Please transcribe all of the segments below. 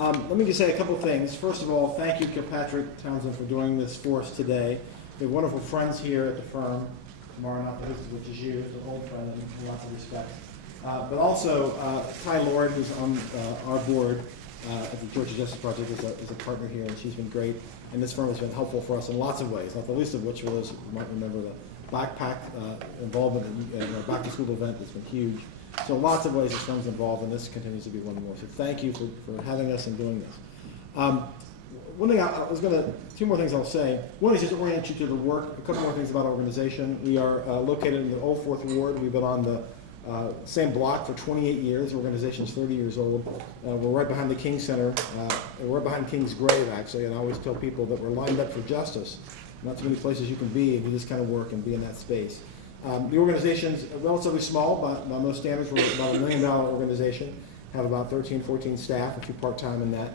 Let me just say a couple things. First of all, thank you, Kilpatrick Townsend, for doing this for us today. We have wonderful friends here at the firm, Maranatha, which is you, an old friend in lots of respects. But also, Ty Lord, who's on our board at the Georgia Justice Project, is a partner here, and she's been great. And this firm has been helpful for us in lots of ways, not the least of which, for those who might remember, the backpack involvement in our back-to-school event has been huge. So lots of ways this firm's involved, and this continues to be one more. So thank you for having us and doing this. One thing two more things I'll say. One is just orient you to the work. A couple more things about our organization. We are located in the old 4th Ward. We've been on the same block for 28 years. The organization is 30 years old. We're right behind the King Center. We're right behind King's grave, actually, and I always tell people that we're lined up for justice. Not too many places you can be if you just kind of work and be in that space. The organization's relatively small, by most standards. We're about $1 million organization, have about 13, 14 staff, a few part-time in that.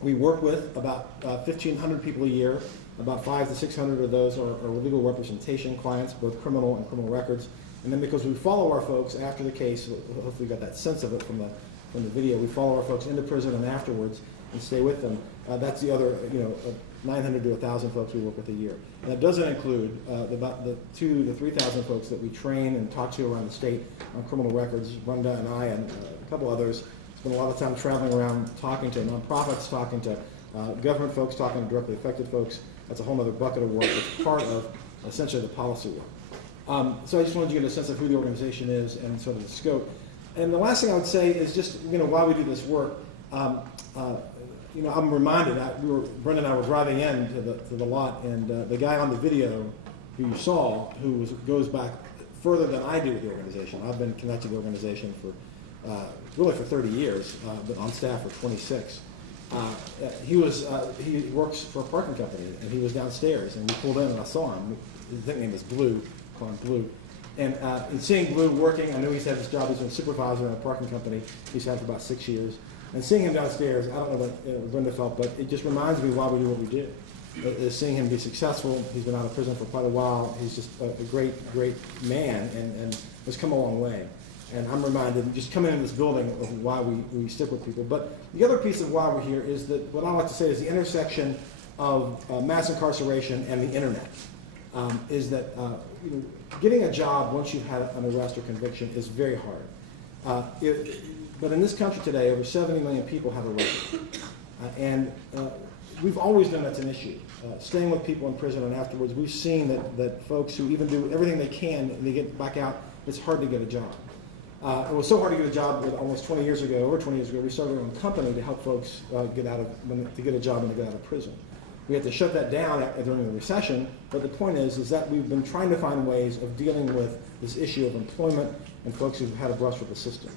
We work with about 1,500 people a year. About 500 to 600 of those are legal representation clients, both criminal and criminal records. And then because we follow our folks after the case, hopefully you got that sense of it from the video, we follow our folks into prison and afterwards and stay with them. That's the other, 900 to 1,000 folks we work with a year. And that doesn't include about the 2,000 to 3,000 folks that we train and talk to around the state on criminal records. Brenda and I and a couple others spend a lot of time traveling around talking to nonprofits, talking to government folks, talking to directly affected folks. That's a whole other bucket of work. It's part of essentially the policy work. So I just wanted you to get a sense of who the organization is and sort of the scope. And the last thing I would say is just, why we do this work. I'm reminded, Brenda and I were driving in to the lot, and the guy on the video who you saw, who goes back further than I do with the organization. I've been connected to the organization for 30 years, but on staff for 26. He works for a parking company, and he was downstairs, and we pulled in, and I saw him. His nickname is Blue, call him Blue. And in seeing Blue working, I knew he's had this job. He's been a supervisor in a parking company. He's had for about 6 years. And seeing him downstairs, I don't know what Brenda felt, but it just reminds me why we do what we do. Seeing him be successful, he's been out of prison for quite a while. He's just a great, great man and has come a long way. And I'm reminded, just coming into this building, of why we stick with people. But the other piece of why we're here is that what I like to say is the intersection of mass incarceration and the internet. Is that getting a job once you've had an arrest or conviction is very hard. But in this country today, over 70 million people have a record. And we've always known that's an issue. Staying with people in prison and afterwards, we've seen that folks who even do everything they can, and they get back out, it's hard to get a job. It was so hard to get a job that almost 20 years ago, over 20 years ago, we started our own company to help folks to get a job and to get out of prison. We had to shut that down during the recession, but the point is that we've been trying to find ways of dealing with this issue of employment and folks who've had a brush with the system.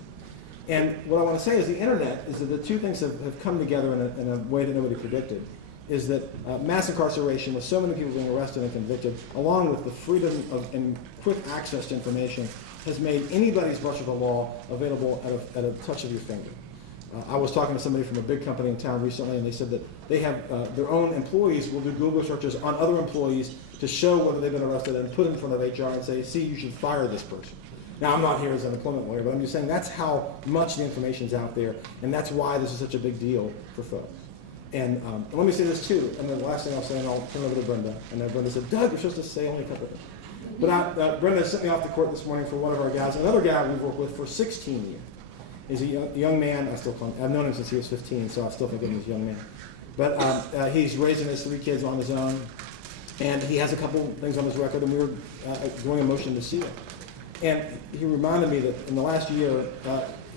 And what I want to say is the internet is that the two things have come together in a way that nobody predicted, is that mass incarceration with so many people being arrested and convicted, along with the freedom and quick access to information, has made anybody's brush with the law available at a touch of your finger. I was talking to somebody from a big company in town recently, and they said that they have their own employees will do Google searches on other employees to show whether they've been arrested and put in front of HR and say, see, you should fire this person. Now, I'm not here as an employment lawyer, but I'm just saying that's how much the information's out there, and that's why this is such a big deal for folks. And let me say this, too, and the last thing I'll say, and I'll turn over to Brenda. And then Brenda said, Doug, you're supposed to say only a couple of things. But Brenda sent me off to court this morning for one of our guys, another guy we've worked with for 16 years. He's a young man. I've known him since he was 15, so I still think of him as a young man. But he's raising his 3 kids on his own, and he has a couple things on his record, and we were going a motion to see it. And he reminded me that in the last year,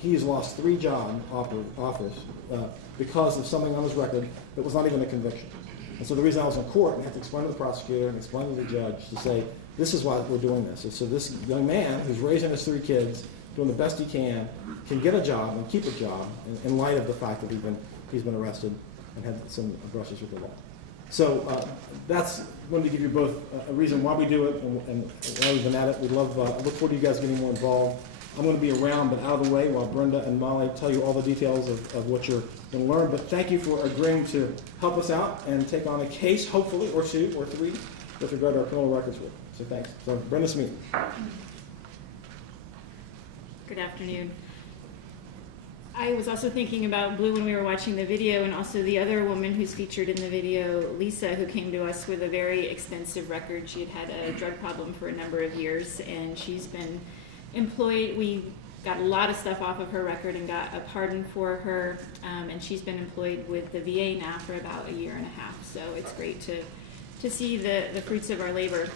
he's lost 3 job offers because of something on his record that was not even a conviction. And so the reason I was in court, and I had to explain to the prosecutor and explain to the judge to say, this is why we're doing this. And so this young man who's raising his 3 kids, doing the best he can get a job and keep a job in light of the fact that he's been arrested and had some brushes with the law. So that's going to give you both a reason why we do it and why we've been at it. We'd love, I look forward to you guys getting more involved. I'm going to be around but out of the way while Brenda and Molly tell you all the details of what you're going to learn. But thank you for agreeing to help us out and take on a case, hopefully, or 2 or 3, with regard to our criminal records work. So thanks. So Brenda Smith. Good afternoon. I was also thinking about Blue when we were watching the video, and also the other woman who's featured in the video, Lisa, who came to us with a very extensive record. She had had a drug problem for a number of years, and she's been employed. We got a lot of stuff off of her record and got a pardon for her, and she's been employed with the VA now for about a year and a half. So it's great to see the fruits of our labor.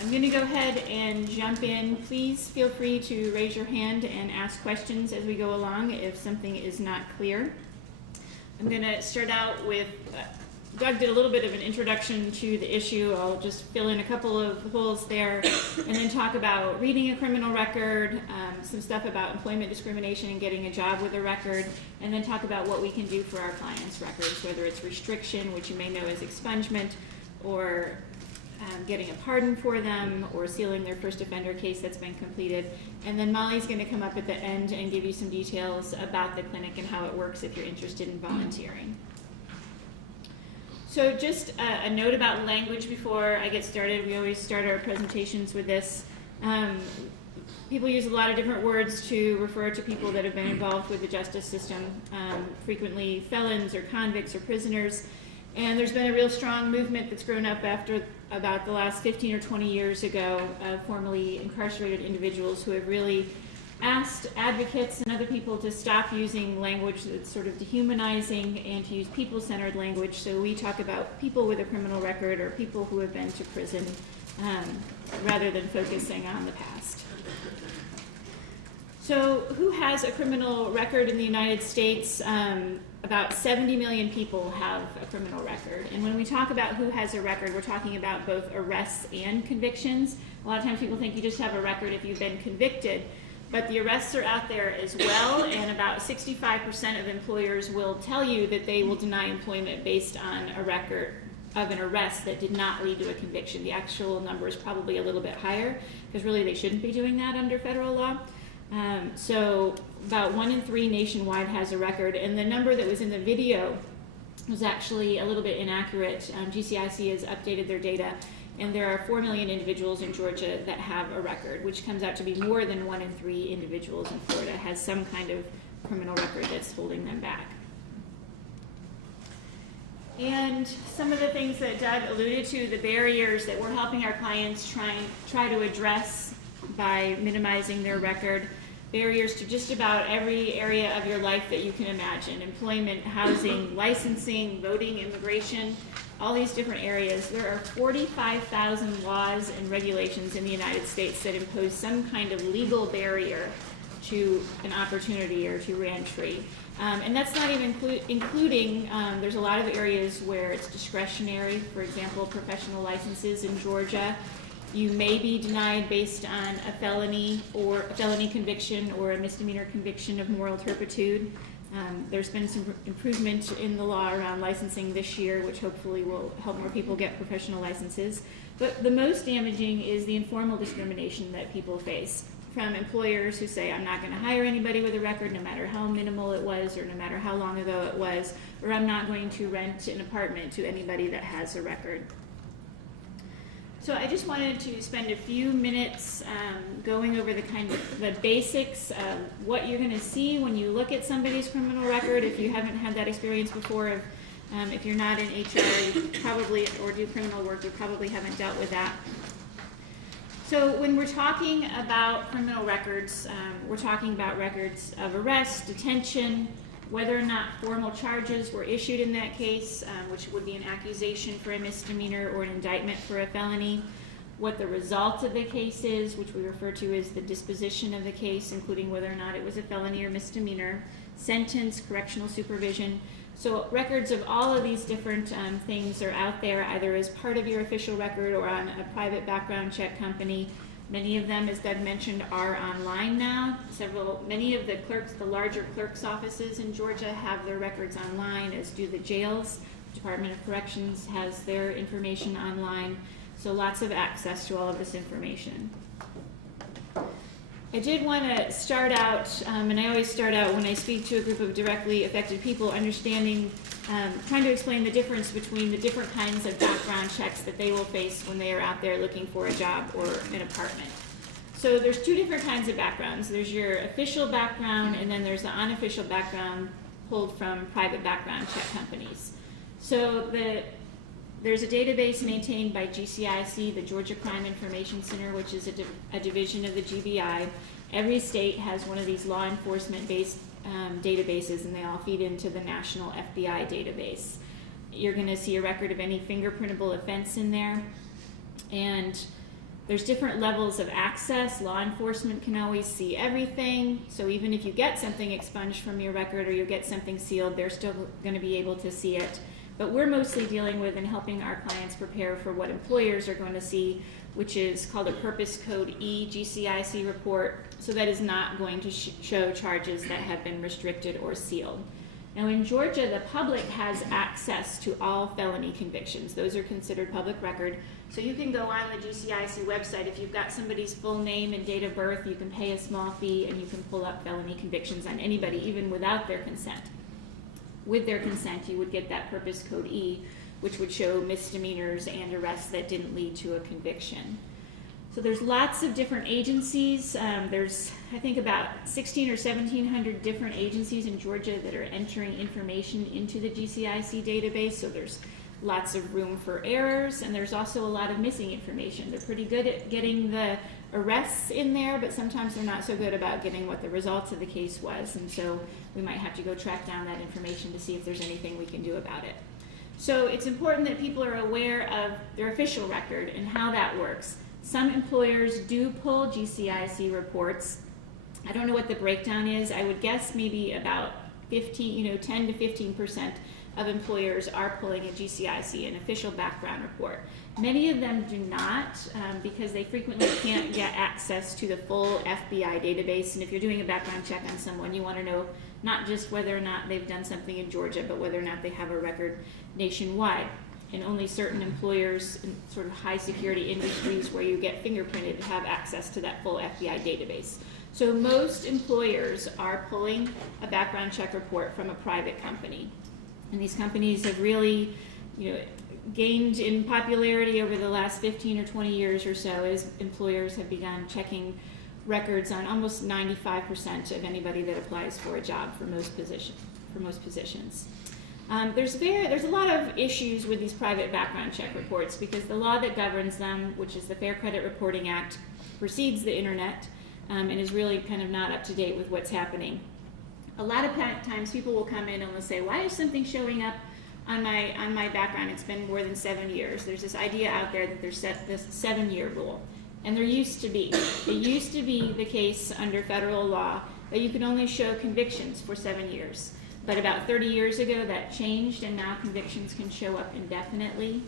I'm going to go ahead and jump in. Please feel free to raise your hand and ask questions as we go along if something is not clear. I'm going to start out with, Doug did a little bit of an introduction to the issue. I'll just fill in a couple of holes there and then talk about reading a criminal record, some stuff about employment discrimination and getting a job with a record, and then talk about what we can do for our clients' records, whether it's restriction, which you may know as expungement, or getting a pardon for them, or sealing their first offender case that's been completed. And then Molly's going to come up at the end and give you some details about the clinic and how it works if you're interested in volunteering. So just a note about language before I get started. We always start our presentations with this. People use a lot of different words to refer to people that have been involved with the justice system, frequently felons or convicts or prisoners. And there's been a real strong movement that's grown up after about the last 15 or 20 years ago of formerly incarcerated individuals who have really asked advocates and other people to stop using language that's sort of dehumanizing and to use people-centered language. So we talk about people with a criminal record or people who have been to prison rather than focusing on the past. So who has a criminal record in the United States? About 70 million people have a criminal record. And when we talk about who has a record, we're talking about both arrests and convictions. A lot of times people think you just have a record if you've been convicted, but the arrests are out there as well, and about 65% of employers will tell you that they will deny employment based on a record of an arrest that did not lead to a conviction. The actual number is probably a little bit higher, because really they shouldn't be doing that under federal law. So about 1 in 3 nationwide has a record, and the number that was in the video was actually a little bit inaccurate. GCIC has updated their data, and there are 4 million individuals in Georgia that have a record, which comes out to be more than 1 in 3 individuals in Florida has some kind of criminal record that's holding them back. And some of the things that Doug alluded to, the barriers that we're helping our clients try to address by minimizing their record. Barriers to just about every area of your life that you can imagine: employment, housing, licensing, voting, immigration, all these different areas. There are 45,000 laws and regulations in the United States that impose some kind of legal barrier to an opportunity or to reentry. And that's not even including, there's a lot of areas where it's discretionary. For example, professional licenses in Georgia. You may be denied based on a felony conviction or a misdemeanor conviction of moral turpitude. There's been some improvement in the law around licensing this year, which hopefully will help more people get professional licenses. But the most damaging is the informal discrimination that people face from employers who say, I'm not going to hire anybody with a record, no matter how minimal it was or no matter how long ago it was, or I'm not going to rent an apartment to anybody that has a record. So I just wanted to spend a few minutes going over the basics of what you're going to see when you look at somebody's criminal record. If you haven't had that experience before, if you're not in HR, you probably, or do criminal work, you probably haven't dealt with that. So when we're talking about criminal records, we're talking about records of arrest, detention, whether or not formal charges were issued in that case, which would be an accusation for a misdemeanor or an indictment for a felony, what the result of the case is, which we refer to as the disposition of the case, including whether or not it was a felony or misdemeanor, sentence, correctional supervision. So records of all of these different things are out there, either as part of your official record or on a private background check company. Many of them, as Doug mentioned, are online now. Many of the clerks, the larger clerks' offices in Georgia have their records online, as do the jails. The Department of Corrections has their information online. So lots of access to all of this information. I did want to start out, and I always start out when I speak to a group of directly affected people, understanding, trying to explain the difference between the different kinds of background checks that they will face when they are out there looking for a job or an apartment. So there's two different kinds of backgrounds. There's your official background, and then there's the unofficial background pulled from private background check companies. So there's a database maintained by GCIC, the Georgia Crime Information Center, which is a division of the GBI. Every state has one of these law enforcement-based databases, and they all feed into the national FBI database. You're going to see a record of any fingerprintable offense in there, and there's different levels of access. Law enforcement can always see everything, so even if you get something expunged from your record or you get something sealed, they're still going to be able to see it. But we're mostly dealing with and helping our clients prepare for what employers are going to see, which is called a Purpose Code E GCIC report. So that is not going to show charges that have been restricted or sealed. Now in Georgia, the public has access to all felony convictions. Those are considered public record. So you can go on the GCIC website. If you've got somebody's full name and date of birth, you can pay a small fee and you can pull up felony convictions on anybody, even without their consent. With their consent, you would get that Purpose Code E, which would show misdemeanors and arrests that didn't lead to a conviction. So there's lots of different agencies. There's, I think, about 1,600 or 1,700 different agencies in Georgia that are entering information into the GCIC database, so there's lots of room for errors, and there's also a lot of missing information. They're pretty good at getting the arrests in there, but sometimes they're not so good about getting what the results of the case was, and so we might have to go track down that information to see if there's anything we can do about it. So it's important that people are aware of their official record and how that works. Some employers do pull GCIC reports. I don't know what the breakdown is. I would guess maybe about 10 to 15% of employers are pulling a GCIC, an official background report. Many of them do not because they frequently can't get access to the full FBI database. And if you're doing a background check on someone, you want to know not just whether or not they've done something in Georgia, but whether or not they have a record nationwide. And only certain employers in sort of high security industries where you get fingerprinted have access to that full FBI database. So most employers are pulling a background check report from a private company. And these companies have really, gained in popularity over the last 15 or 20 years or so as employers have begun checking records on almost 95% of anybody that applies for a job for most positions. There's a lot of issues with these private background check reports because the law that governs them, which is the Fair Credit Reporting Act, precedes the internet and is really kind of not up to date with what's happening. A lot of times people will come in and they'll say, why is something showing up on my background? It's been more than 7 years. There's this idea out there that there's this 7-year rule. And there used to be. It used to be the case under federal law that you could only show convictions for 7 years. But about 30 years ago that changed, and now convictions can show up indefinitely.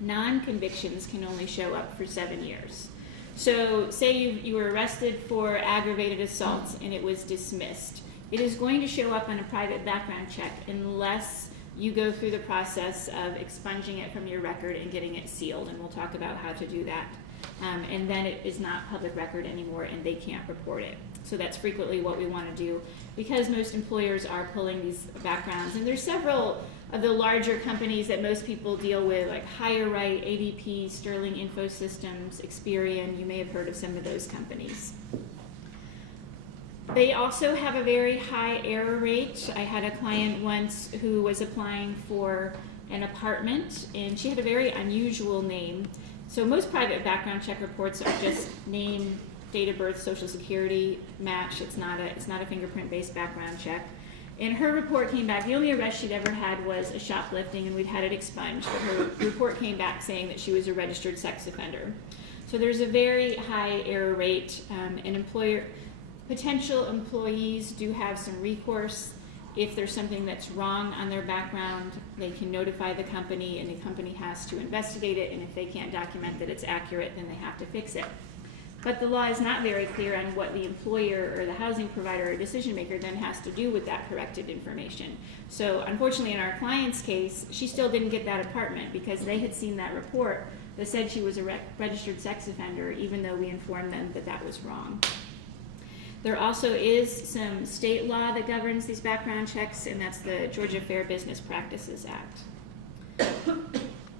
Non-convictions can only show up for 7 years. So say you were arrested for aggravated assault and it was dismissed. It is going to show up on a private background check unless you go through the process of expunging it from your record and getting it sealed, and we'll talk about how to do that. And then it is not public record anymore and they can't report it. So that's frequently what we want to do because most employers are pulling these backgrounds. And there's several of the larger companies that most people deal with, like HireRight, ADP, Sterling Info Systems, Experian. You may have heard of some of those companies. They also have a very high error rate. I had a client once who was applying for an apartment, and she had a very unusual name. So most private background check reports are just name, date of birth, social security match. It's not a fingerprint-based background check. And her report came back. The only arrest she'd ever had was a shoplifting, and we'd had it expunged. But her report came back saying that she was a registered sex offender. So there's a very high error rate. Potential employees do have some recourse. If there's something that's wrong on their background, they can notify the company, and the company has to investigate it, and if they can't document that it's accurate, then they have to fix it. But the law is not very clear on what the employer or the housing provider or decision maker then has to do with that corrected information. So unfortunately in our client's case, she still didn't get that apartment because they had seen that report that said she was a registered sex offender, even though we informed them that that was wrong. There also is some state law that governs these background checks, and that's the Georgia Fair Business Practices Act.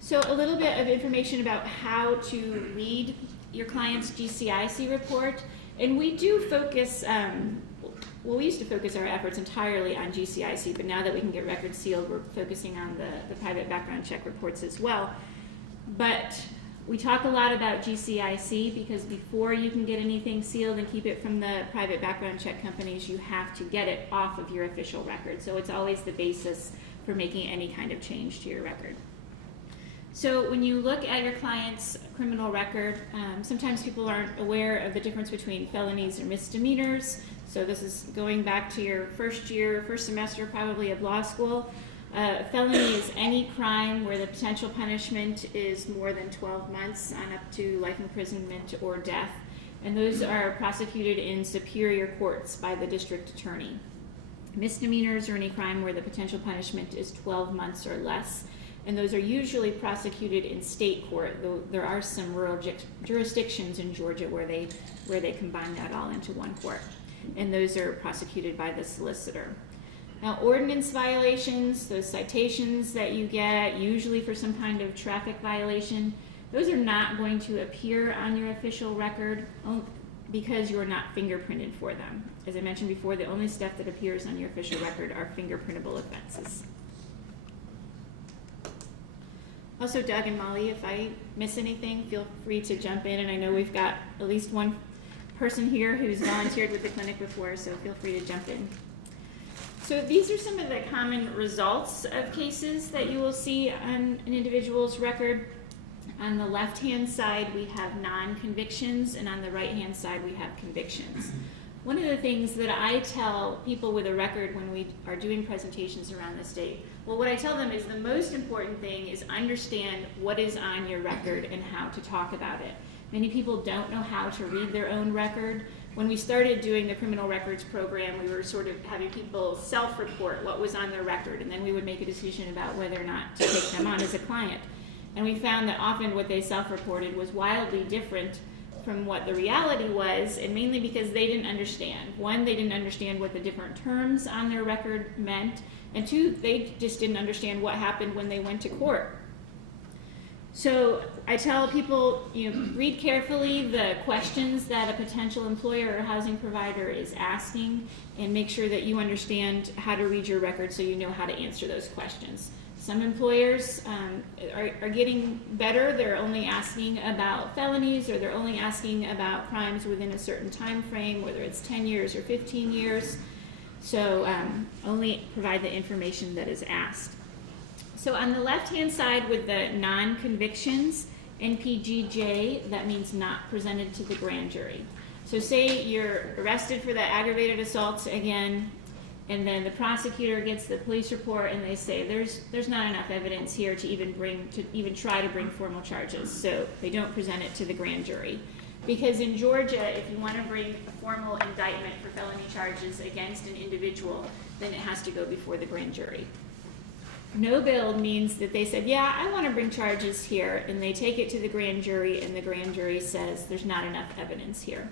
So a little bit of information about how to read your client's GCIC report, and we do focus, well, we used to focus our efforts entirely on GCIC, but now that we can get records sealed, we're focusing on the private background check reports as well. But we talk a lot about GCIC because before you can get anything sealed and keep it from the private background check companies, you have to get it off of your official record. So it's always the basis for making any kind of change to your record. So when you look at your client's criminal record, sometimes people aren't aware of the difference between felonies and misdemeanors. So this is going back to your first semester probably of law school. Felony is any crime where the potential punishment is more than 12 months on up to life imprisonment or death. And those are prosecuted in superior courts by the district attorney. Misdemeanors are any crime where the potential punishment is 12 months or less. And those are usually prosecuted in state court, though there are some rural jurisdictions in Georgia where they combine that all into one court. And those are prosecuted by the solicitor. Now, ordinance violations, those citations that you get, usually for some kind of traffic violation, those are not going to appear on your official record because you are not fingerprinted for them. As I mentioned before, the only stuff that appears on your official record are fingerprintable offenses. Also, Doug and Molly, if I miss anything, feel free to jump in, and I know we've got at least one person here who's volunteered with the clinic before, so feel free to jump in. So these are some of the common results of cases that you will see on an individual's record. On the left-hand side, we have non-convictions, and on the right-hand side, we have convictions. One of the things that I tell people with a record when we are doing presentations around the state, well, what I tell them is the most important thing is understand what is on your record and how to talk about it. Many people don't know how to read their own record. When we started doing the criminal records program, we were sort of having people self-report what was on their record, and then we would make a decision about whether or not to take them on as a client. And we found that often what they self-reported was wildly different from what the reality was, and mainly because they didn't understand. One, they didn't understand what the different terms on their record meant, and two, they just didn't understand what happened when they went to court. So I tell people, read carefully the questions that a potential employer or housing provider is asking, and make sure that you understand how to read your record so you know how to answer those questions. Some employers are getting better. They're only asking about felonies, or they're only asking about crimes within a certain time frame, whether it's 10 years or 15 years. So only provide the information that is asked. So on the left-hand side with the non-convictions, NPGJ, that means not presented to the grand jury. So say you're arrested for the aggravated assault again, and then the prosecutor gets the police report and they say there's not enough evidence here to even try to bring formal charges. So they don't present it to the grand jury. Because in Georgia, if you want to bring a formal indictment for felony charges against an individual, then it has to go before the grand jury. No bill means that they said, yeah, I want to bring charges here, and they take it to the grand jury, and the grand jury says there's not enough evidence here.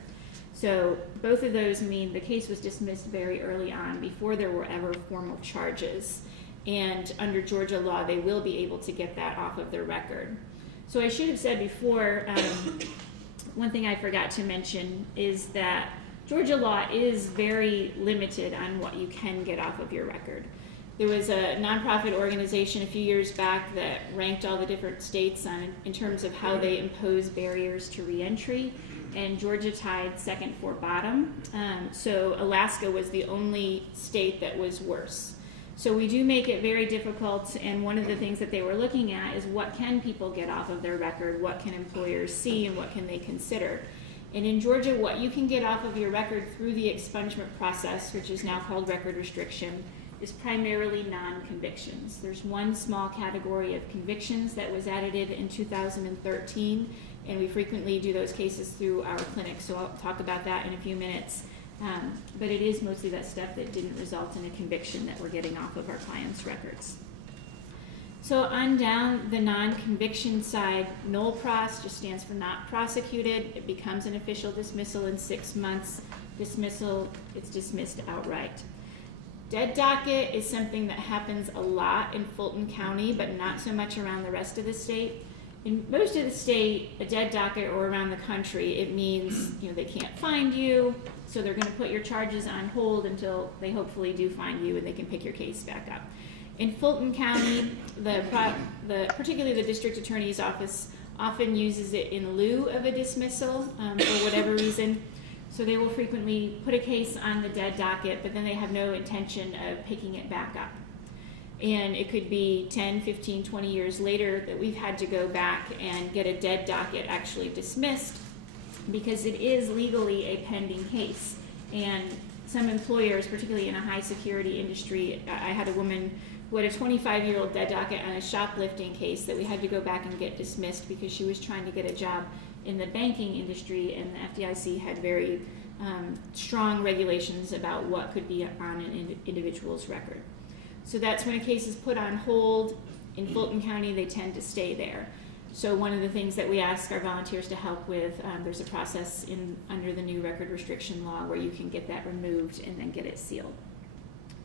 So both of those mean the case was dismissed very early on before there were ever formal charges. And under Georgia law, they will be able to get that off of their record. So I should have said before, one thing I forgot to mention is that Georgia law is very limited on what you can get off of your record. There was a nonprofit organization a few years back that ranked all the different states in terms of how they impose barriers to reentry, and Georgia tied second for bottom. So Alaska was the only state that was worse. So we do make it very difficult, and one of the things that they were looking at is what can people get off of their record, what can employers see, and what can they consider. And in Georgia, what you can get off of your record through the expungement process, which is now called record restriction, is primarily non-convictions. There's one small category of convictions that was added in 2013, and we frequently do those cases through our clinic, so I'll talk about that in a few minutes. But it is mostly that stuff that didn't result in a conviction that we're getting off of our clients' records. So on down the non-conviction side, null pros just stands for not prosecuted. It becomes an official dismissal in 6 months. Dismissal, it's dismissed outright. Dead docket is something that happens a lot in Fulton County, but not so much around the rest of the state. In most of the state, a dead docket or around the country, it means, you know, they can't find you, so they're going to put your charges on hold until they hopefully do find you and they can pick your case back up. In Fulton County, particularly the district attorney's office often uses it in lieu of a dismissal for whatever reason. So they will frequently put a case on the dead docket, but then they have no intention of picking it back up. And it could be 10, 15, 20 years later that we've had to go back and get a dead docket actually dismissed because it is legally a pending case. And some employers, particularly in a high security industry, I had a woman who had a 25-year-old dead docket on a shoplifting case that we had to go back and get dismissed because she was trying to get a job in the banking industry, and the FDIC had very strong regulations about what could be on an individual's record. So that's when a case is put on hold. In Fulton County, they tend to stay there. So one of the things that we ask our volunteers to help with, there's a process under the new record restriction law where you can get that removed and then get it sealed.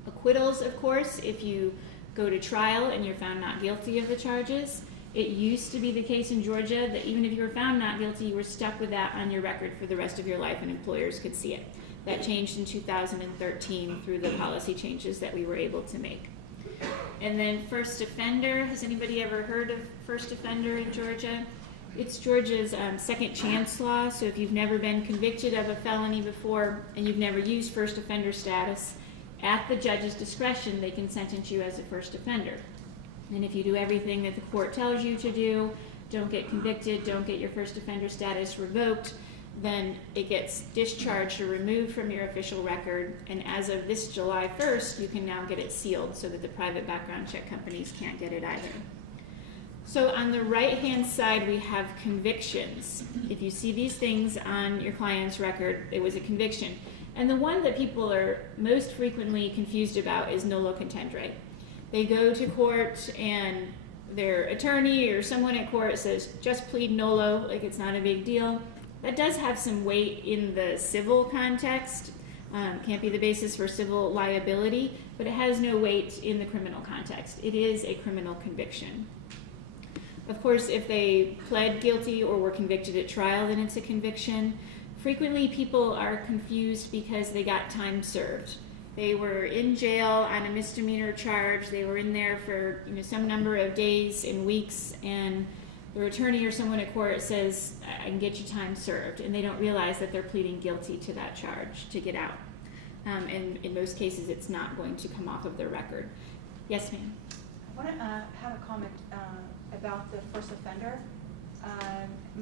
Acquittals, of course, if you go to trial and you're found not guilty of the charges. It used to be the case in Georgia that even if you were found not guilty, you were stuck with that on your record for the rest of your life and employers could see it. That changed in 2013 through the policy changes that we were able to make. And then first offender, has anybody ever heard of first offender in Georgia? It's Georgia's second chance law, so if you've never been convicted of a felony before and you've never used first offender status, at the judge's discretion, they can sentence you as a first offender. And if you do everything that the court tells you to do, don't get convicted, don't get your first offender status revoked, then it gets discharged or removed from your official record. And as of this July 1st, you can now get it sealed so that the private background check companies can't get it either. So on the right-hand side, we have convictions. If you see these things on your client's record, it was a conviction. And the one that people are most frequently confused about is nolo contendere. They go to court and their attorney or someone at court says, just plead nolo, like it's not a big deal. That does have some weight in the civil context. Can't be the basis for civil liability, but it has no weight in the criminal context. It is a criminal conviction. Of course, if they pled guilty or were convicted at trial, then it's a conviction. Frequently, people are confused because they got time served. They were in jail on a misdemeanor charge. They were in there for some number of days and weeks, and their attorney or someone at court says, I can get you time served, and they don't realize that they're pleading guilty to that charge to get out. And in most cases, it's not going to come off of their record. Yes, ma'am? I want to have a comment about the first offender.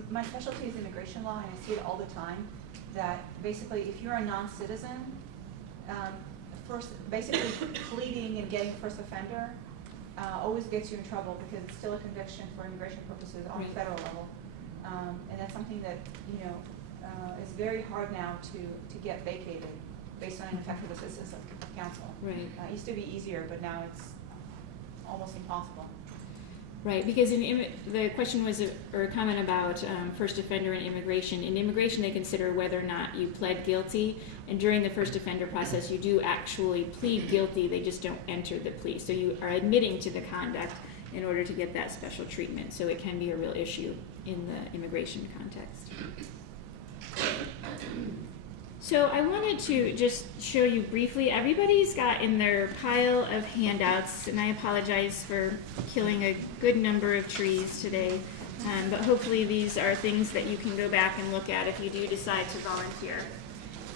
My specialty is immigration law, and I see it all the time, that basically if you're a non-citizen, basically pleading and getting first offender always gets you in trouble because it's still a conviction for immigration purposes on a federal level. And that's something that is very hard now to get vacated based on ineffective assistance of counsel. Right. It used to be easier, but now it's almost impossible. Right, because the question was or a comment about first offender and immigration. In immigration, they consider whether or not you pled guilty, and during the first offender process, you do actually plead guilty. They just don't enter the plea. So you are admitting to the conduct in order to get that special treatment. So it can be a real issue in the immigration context. So I wanted to just show you briefly, everybody's got in their pile of handouts, and I apologize for killing a good number of trees today, but hopefully these are things that you can go back and look at if you do decide to volunteer.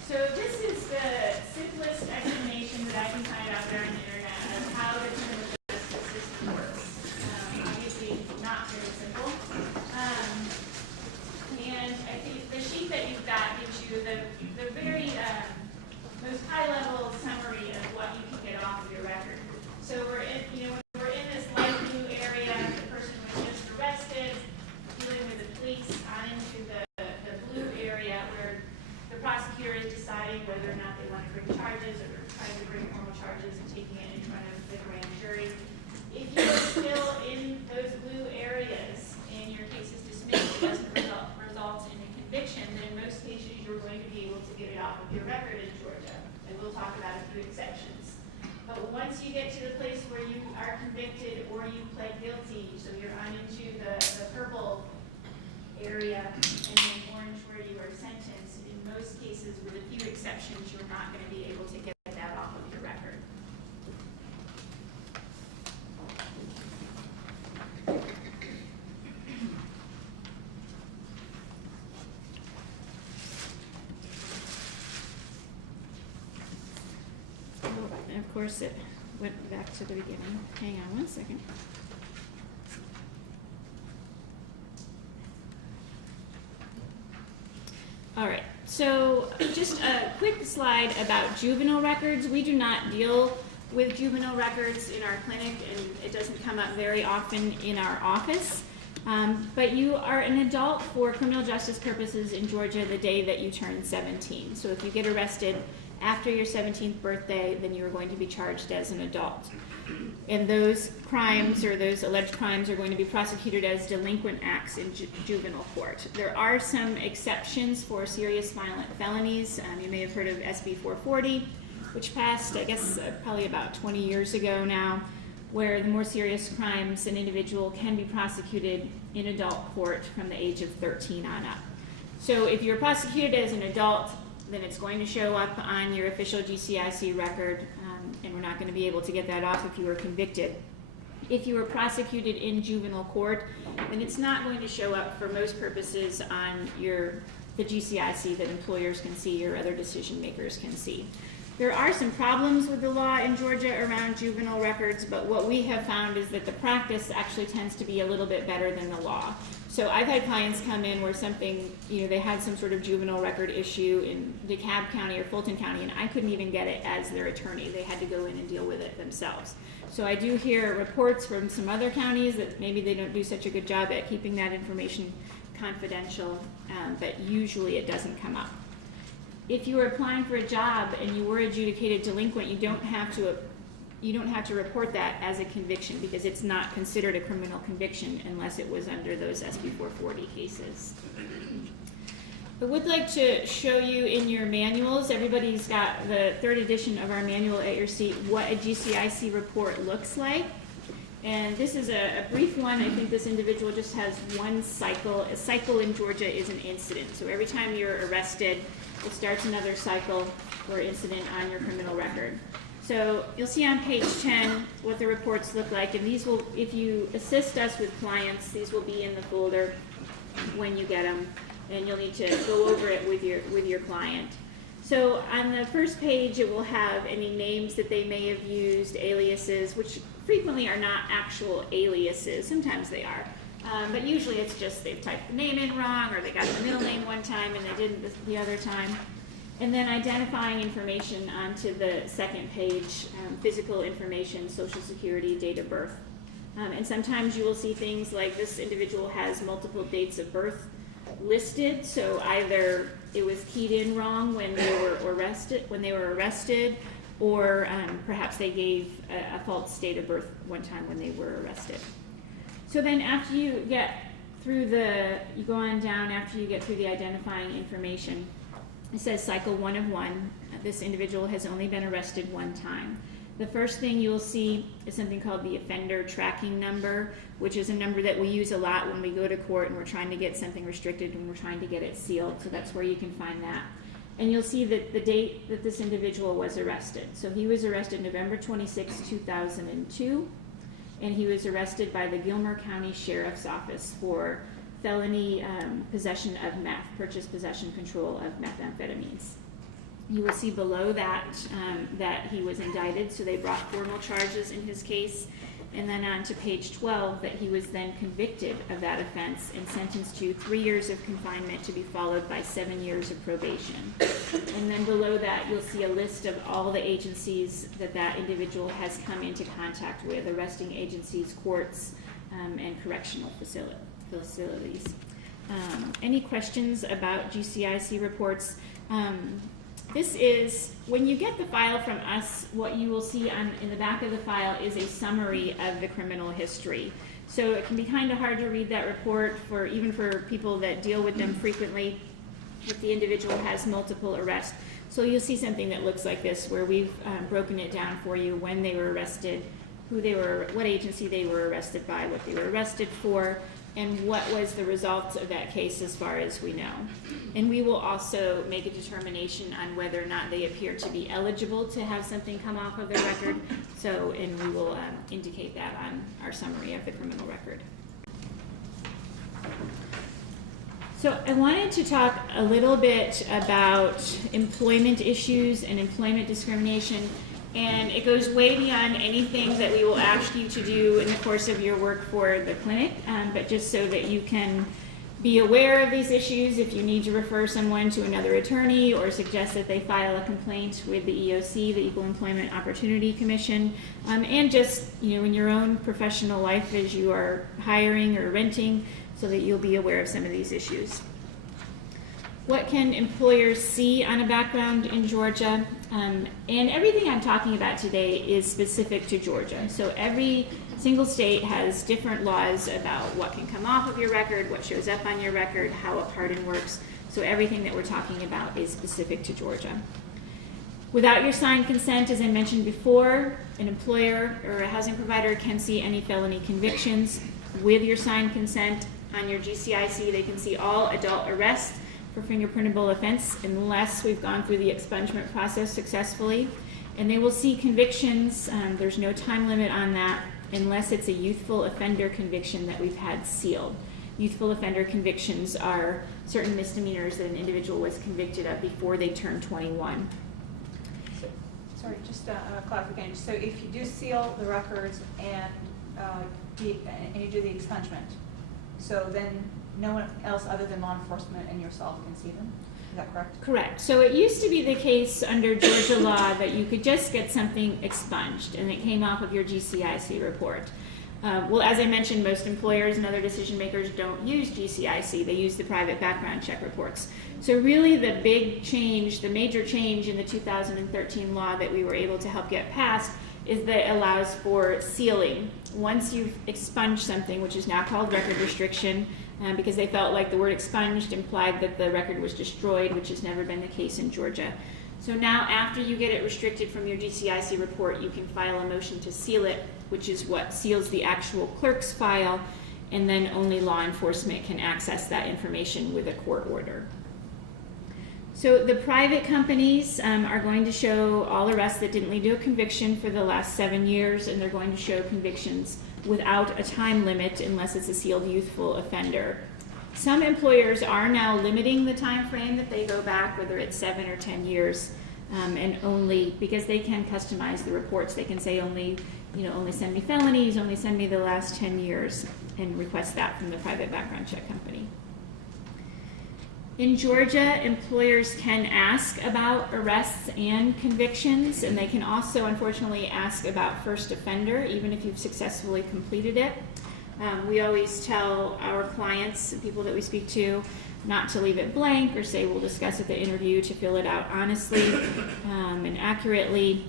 So this is the simplest explanation that I can find out there on the internet of how the criminal justice system works. Obviously not very simple. And I think the sheet that you've got gives you the very most high-level summary of what you can get off of your record. So we're in, when we're in this light blue area, the person was just arrested, dealing with the police, on into the blue area where the prosecutor is deciding whether or not they want to bring charges or trying to bring formal charges and taking it in front of the grand jury. If you're still in those blue areas and your case is dismissed, it doesn't result in a conviction, then in most cases you're going to be able to get it off of your record in Georgia. And we'll talk about a few exceptions. But once you get to the place where you are convicted or you pled guilty, so you're on into the purple area, and then orange where you are sentenced. In most cases, with a few exceptions, you're not going to be able to get that off of your record. And of course, it went back to the beginning. Hang on one second. All right, so just a quick slide about juvenile records. We do not deal with juvenile records in our clinic, and it doesn't come up very often in our office. But you are an adult for criminal justice purposes in Georgia the day that you turn 17. So if you get arrested after your 17th birthday, then you are going to be charged as an adult. And those crimes or those alleged crimes are going to be prosecuted as delinquent acts in juvenile court. There are some exceptions for serious violent felonies. You may have heard of SB 440, which passed, I guess, probably about 20 years ago now, where the more serious crimes, an individual can be prosecuted in adult court from the age of 13 on up. So if you're prosecuted as an adult, then it's going to show up on your official GCIC record, and we're not going to be able to get that off if you were convicted. If you were prosecuted in juvenile court, then it's not going to show up for most purposes on the GCIC that employers can see or other decision makers can see. There are some problems with the law in Georgia around juvenile records, but what we have found is that the practice actually tends to be a little bit better than the law. So I've had clients come in where something, they had some sort of juvenile record issue in DeKalb County or Fulton County, and I couldn't even get it as their attorney. They had to go in and deal with it themselves. So I do hear reports from some other counties that maybe they don't do such a good job at keeping that information confidential, but usually it doesn't come up. If you were applying for a job and you were adjudicated delinquent, you don't have to report that as a conviction because it's not considered a criminal conviction unless it was under those SB 440 cases. I would like to show you in your manuals, everybody's got the 3rd edition of our manual at your seat, what a GCIC report looks like. And this is a brief one. I think this individual just has one cycle. A cycle in Georgia is an incident. So every time you're arrested, it starts another cycle or incident on your criminal record. So you'll see on page 10 what the reports look like, and these will, if you assist us with clients, these will be in the folder when you get them, and you'll need to go over it with your client. So on the first page, it will have any names that they may have used, aliases, which frequently are not actual aliases. Sometimes they are. But usually it's just they've typed the name in wrong, or they got the middle name one time and they didn't the other time. And then identifying information onto the second page, physical information, social security, date of birth. And sometimes you will see things like this individual has multiple dates of birth listed, so either it was keyed in wrong when they were arrested, or perhaps they gave a false date of birth one time when they were arrested. So then after you get through you go on down after you get through the identifying information, it says cycle 1 of 1. This individual has only been arrested one time. The first thing you'll see is something called the offender tracking number, which is a number that we use a lot when we go to court and we're trying to get something restricted and we're trying to get it sealed. So that's where you can find that. And you'll see that the date that this individual was arrested. So he was arrested November 26, 2002. And he was arrested by the Gilmer County Sheriff's Office for felony possession of meth, purchase, possession, control of methamphetamines. You will see below that that he was indicted, so they brought formal charges in his case. And then on to page 12, that he was then convicted of that offense and sentenced to 3 years of confinement to be followed by 7 years of probation. And then below that, you'll see a list of all the agencies that individual has come into contact with, arresting agencies, courts, and correctional facilities. Any questions about GCIC reports? This is, when you get the file from us, what you will see in the back of the file is a summary of the criminal history. So it can be kind of hard to read that report even for people that deal with them frequently if the individual has multiple arrests. So you'll see something that looks like this, where we've broken it down for you: when they were arrested, who they were, what agency they were arrested by, what they were arrested for, and what was the result of that case as far as we know. And we will also make a determination on whether or not they appear to be eligible to have something come off of their record. So, and we will indicate that on our summary of the criminal record. So I wanted to talk a little bit about employment issues and employment discrimination, and it goes way beyond anything that we will ask you to do in the course of your work for the clinic, but just so that you can be aware of these issues. If you need to refer someone to another attorney or suggest that they file a complaint with the EOC, the Equal Employment Opportunity Commission, and just, you know, in your own professional life as you are hiring or renting, so that you'll be aware of some of these issues. What can employers see on a background in Georgia? And everything I'm talking about today is specific to Georgia. So every single state has different laws about what can come off of your record, what shows up on your record, how a pardon works. So everything that we're talking about is specific to Georgia. Without your signed consent, as I mentioned before, an employer or a housing provider can see any felony convictions. With your signed consent, on your GCIC, they can see all adult arrests for fingerprintable offense unless we've gone through the expungement process successfully. And they will see convictions, there's no time limit on that, unless it's a youthful offender conviction that we've had sealed. Youthful offender convictions are certain misdemeanors that an individual was convicted of before they turned 21. Sorry, just a clarification. So if you do seal the records and you do the expungement, so then no one else other than law enforcement and yourself can see them? Is that correct? Correct. So it used to be the case under Georgia law that you could just get something expunged and it came off of your GCIC report. Well, as I mentioned, most employers and other decision makers don't use GCIC. They use the private background check reports. So really the big change, the major change in the 2013 law that we were able to help get passed is that it allows for sealing. Once you've expunged something, which is now called record restriction, because they felt like the word expunged implied that the record was destroyed, which has never been the case in Georgia. So now after you get it restricted from your GCIC report, you can file a motion to seal it, which is what seals the actual clerk's file, and then only law enforcement can access that information with a court order. So the private companies are going to show all arrests that didn't lead to a conviction for the last 7 years, and they're going to show convictions without a time limit unless it's a sealed youthful offender. Some employers are now limiting the time frame that they go back, whether it's 7 or 10 years, and only because they can customize the reports. They can say only send me felonies, only send me the last 10 years, and request that from the private background check company. In Georgia, employers can ask about arrests and convictions, and they can also, unfortunately, ask about first offender, even if you've successfully completed it. We always tell our clients, people that we speak to, not to leave it blank or say we'll discuss at the interview, to fill it out honestly and accurately.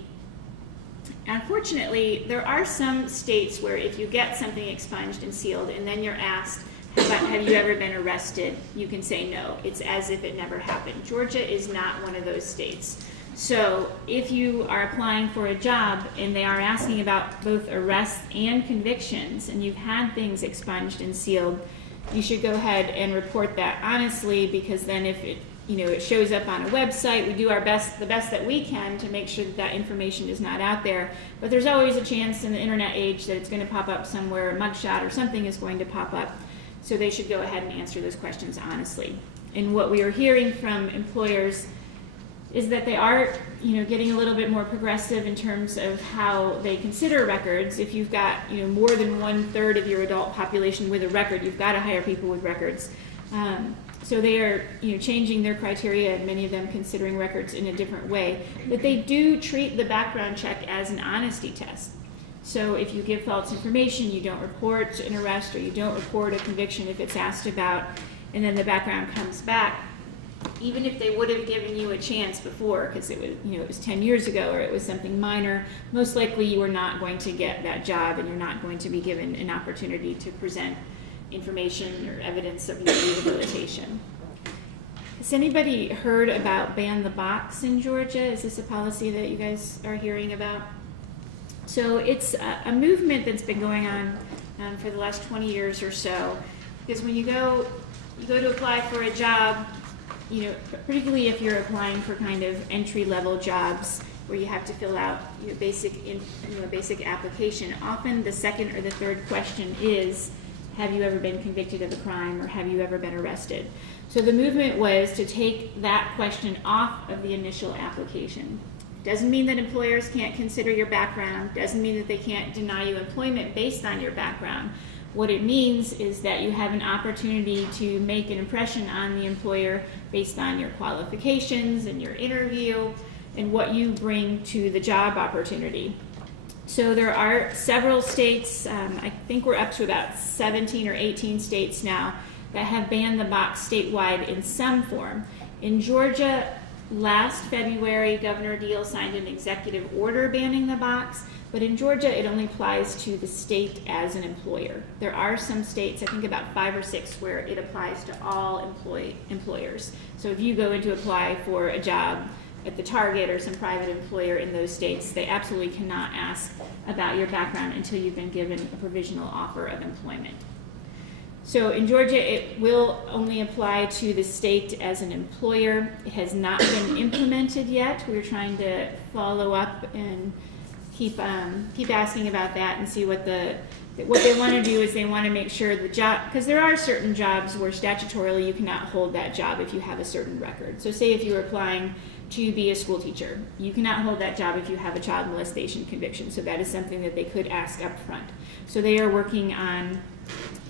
Unfortunately, there are some states where if you get something expunged and sealed and then you're asked, have you ever been arrested? You can say no. It's as if it never happened. Georgia is not one of those states. So if you are applying for a job and they are asking about both arrests and convictions and you've had things expunged and sealed, you should go ahead and report that honestly, because then if it shows up on a website, we do our best, the best that we can to make sure that that information is not out there. But there's always a chance in the internet age that it's going to pop up somewhere, a mugshot or something is going to pop up. So they should go ahead and answer those questions honestly. And what we are hearing from employers is that they are, getting a little bit more progressive in terms of how they consider records. If you've got, more than 1/3 of your adult population with a record, you've got to hire people with records. So they are, changing their criteria, and many of them considering records in a different way. But they do treat the background check as an honesty test. So if you give false information, you don't report an arrest or you don't report a conviction if it's asked about, and then the background comes back, even if they would have given you a chance before, because it was 10 years ago or it was something minor, most likely you are not going to get that job and you're not going to be given an opportunity to present information or evidence of your rehabilitation. Has anybody heard about ban the box in Georgia? Is this a policy that you guys are hearing about? So it's a movement that's been going on for the last 20 years or so. Because when you go to apply for a job, you know, particularly if you're applying for kind of entry-level jobs where you have to fill out your basic application, often the second or the third question is, have you ever been convicted of a crime or have you ever been arrested? So the movement was to take that question off of the initial application. Doesn't mean that employers can't consider your background, doesn't mean that they can't deny you employment based on your background. What it means is that you have an opportunity to make an impression on the employer based on your qualifications and your interview and what you bring to the job opportunity. So there are several states, I think we're up to about 17 or 18 states now, that have banned the box statewide in some form. In Georgia, last February, Governor Deal signed an executive order banning the box, but in Georgia, it only applies to the state as an employer. There are some states, I think about 5 or 6, where it applies to all employers. So if you go in to apply for a job at the Target or some private employer in those states, they absolutely cannot ask about your background until you've been given a provisional offer of employment. So in Georgia, it will only apply to the state as an employer. It has not been implemented yet. We're trying to follow up and keep asking about that and see what they want to do is they want to make sure the job, because there are certain jobs where statutorily you cannot hold that job if you have a certain record. So say if you're applying to be a school teacher, you cannot hold that job if you have a child molestation conviction. So that is something that they could ask up front. So they are working on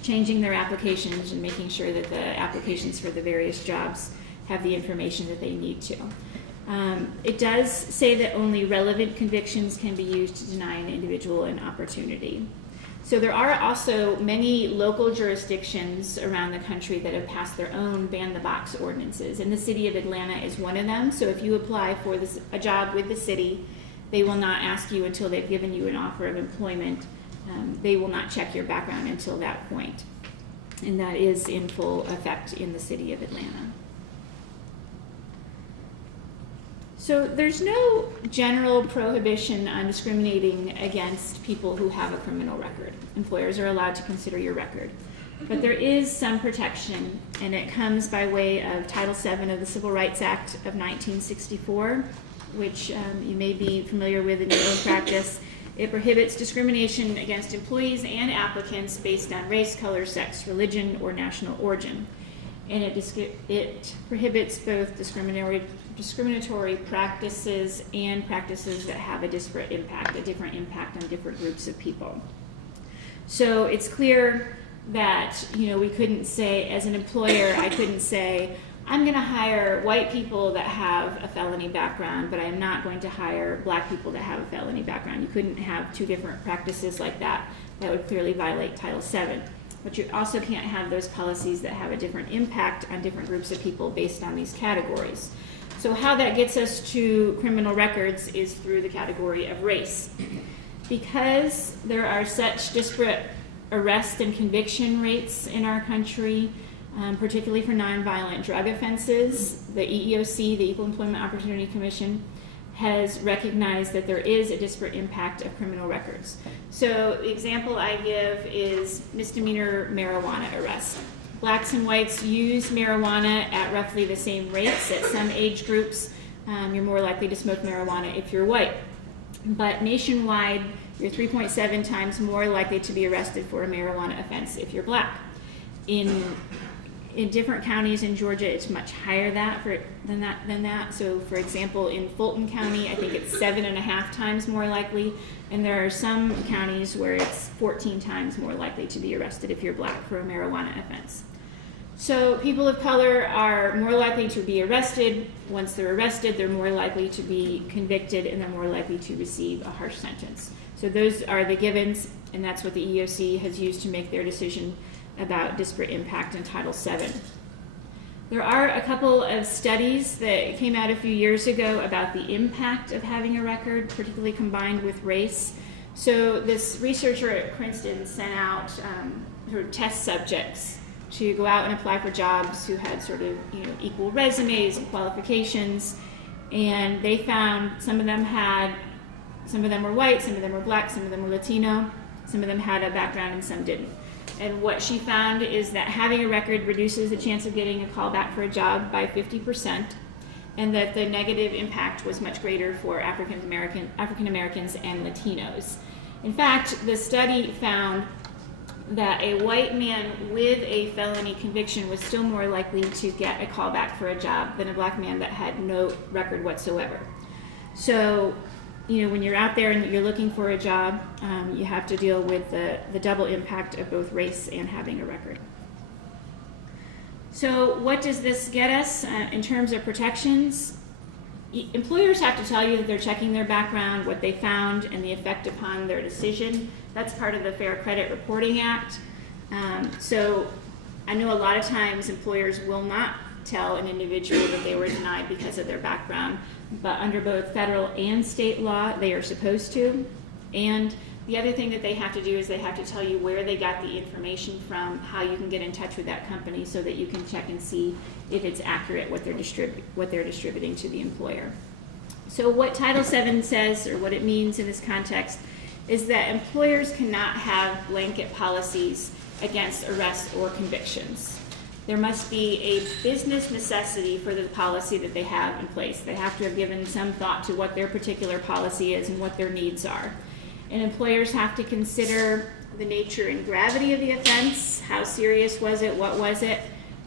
changing their applications and making sure that the applications for the various jobs have the information that they need to. It does say that only relevant convictions can be used to deny an individual an opportunity. So there are also many local jurisdictions around the country that have passed their own ban the box ordinances, and the city of Atlanta is one of them. So if you apply for a job with the city, they will not ask you until they've given you an offer of employment. They will not check your background until that point, and that is in full effect in the city of Atlanta. So there's no general prohibition on discriminating against people who have a criminal record. Employers are allowed to consider your record. But there is some protection, and it comes by way of Title VII of the Civil Rights Act of 1964, which you may be familiar with in your own practice. It prohibits discrimination against employees and applicants based on race, color, sex, religion, or national origin. And it prohibits both discriminatory practices and practices that have a different impact on different groups of people. So it's clear that, we couldn't say, as an employer, I couldn't say, I'm going to hire white people that have a felony background, but I'm not going to hire black people that have a felony background. You couldn't have two different practices like that. That would clearly violate Title VII. But you also can't have those policies that have a different impact on different groups of people based on these categories. So how that gets us to criminal records is through the category of race. Because there are such disparate arrest and conviction rates in our country, particularly for nonviolent drug offenses, the EEOC, the Equal Employment Opportunity Commission, has recognized that there is a disparate impact of criminal records. So the example I give is misdemeanor marijuana arrest. Blacks and whites use marijuana at roughly the same rates. At some age groups, you're more likely to smoke marijuana if you're white. But nationwide, you're 3.7 times more likely to be arrested for a marijuana offense if you're black. In different counties in Georgia, it's much higher than that. So, for example, in Fulton County, I think it's 7.5 times more likely, and there are some counties where it's 14 times more likely to be arrested if you're black for a marijuana offense. So people of color are more likely to be arrested. Once they're arrested, they're more likely to be convicted, and they're more likely to receive a harsh sentence. So those are the givens, and that's what the EEOC has used to make their decision about disparate impact in Title VII. There are a couple of studies that came out a few years ago about the impact of having a record, particularly combined with race. So this researcher at Princeton sent out sort of test subjects to go out and apply for jobs who had sort of equal resumes and qualifications, and they found some of them were white, some of them were black, some of them were Latino, some of them had a background and some didn't. And what she found is that having a record reduces the chance of getting a call back for a job by 50%, and that the negative impact was much greater for African Americans and Latinos. In fact, the study found that a white man with a felony conviction was still more likely to get a call back for a job than a black man that had no record whatsoever. So, when you're out there and you're looking for a job, you have to deal with the double impact of both race and having a record. So what does this get us in terms of protections? Employers have to tell you that they're checking their background, what they found, and the effect upon their decision. That's part of the Fair Credit Reporting Act. So I know a lot of times employers will not tell an individual that they were denied because of their background, but under both federal and state law, they are supposed to. And the other thing that they have to do is they have to tell you where they got the information from, how you can get in touch with that company so that you can check and see if it's accurate what they're distributing to the employer. So what Title VII says, or what it means in this context, is that employers cannot have blanket policies against arrests or convictions. There must be a business necessity for the policy that they have in place. They have to have given some thought to what their particular policy is and what their needs are. And employers have to consider the nature and gravity of the offense, how serious was it, what was it,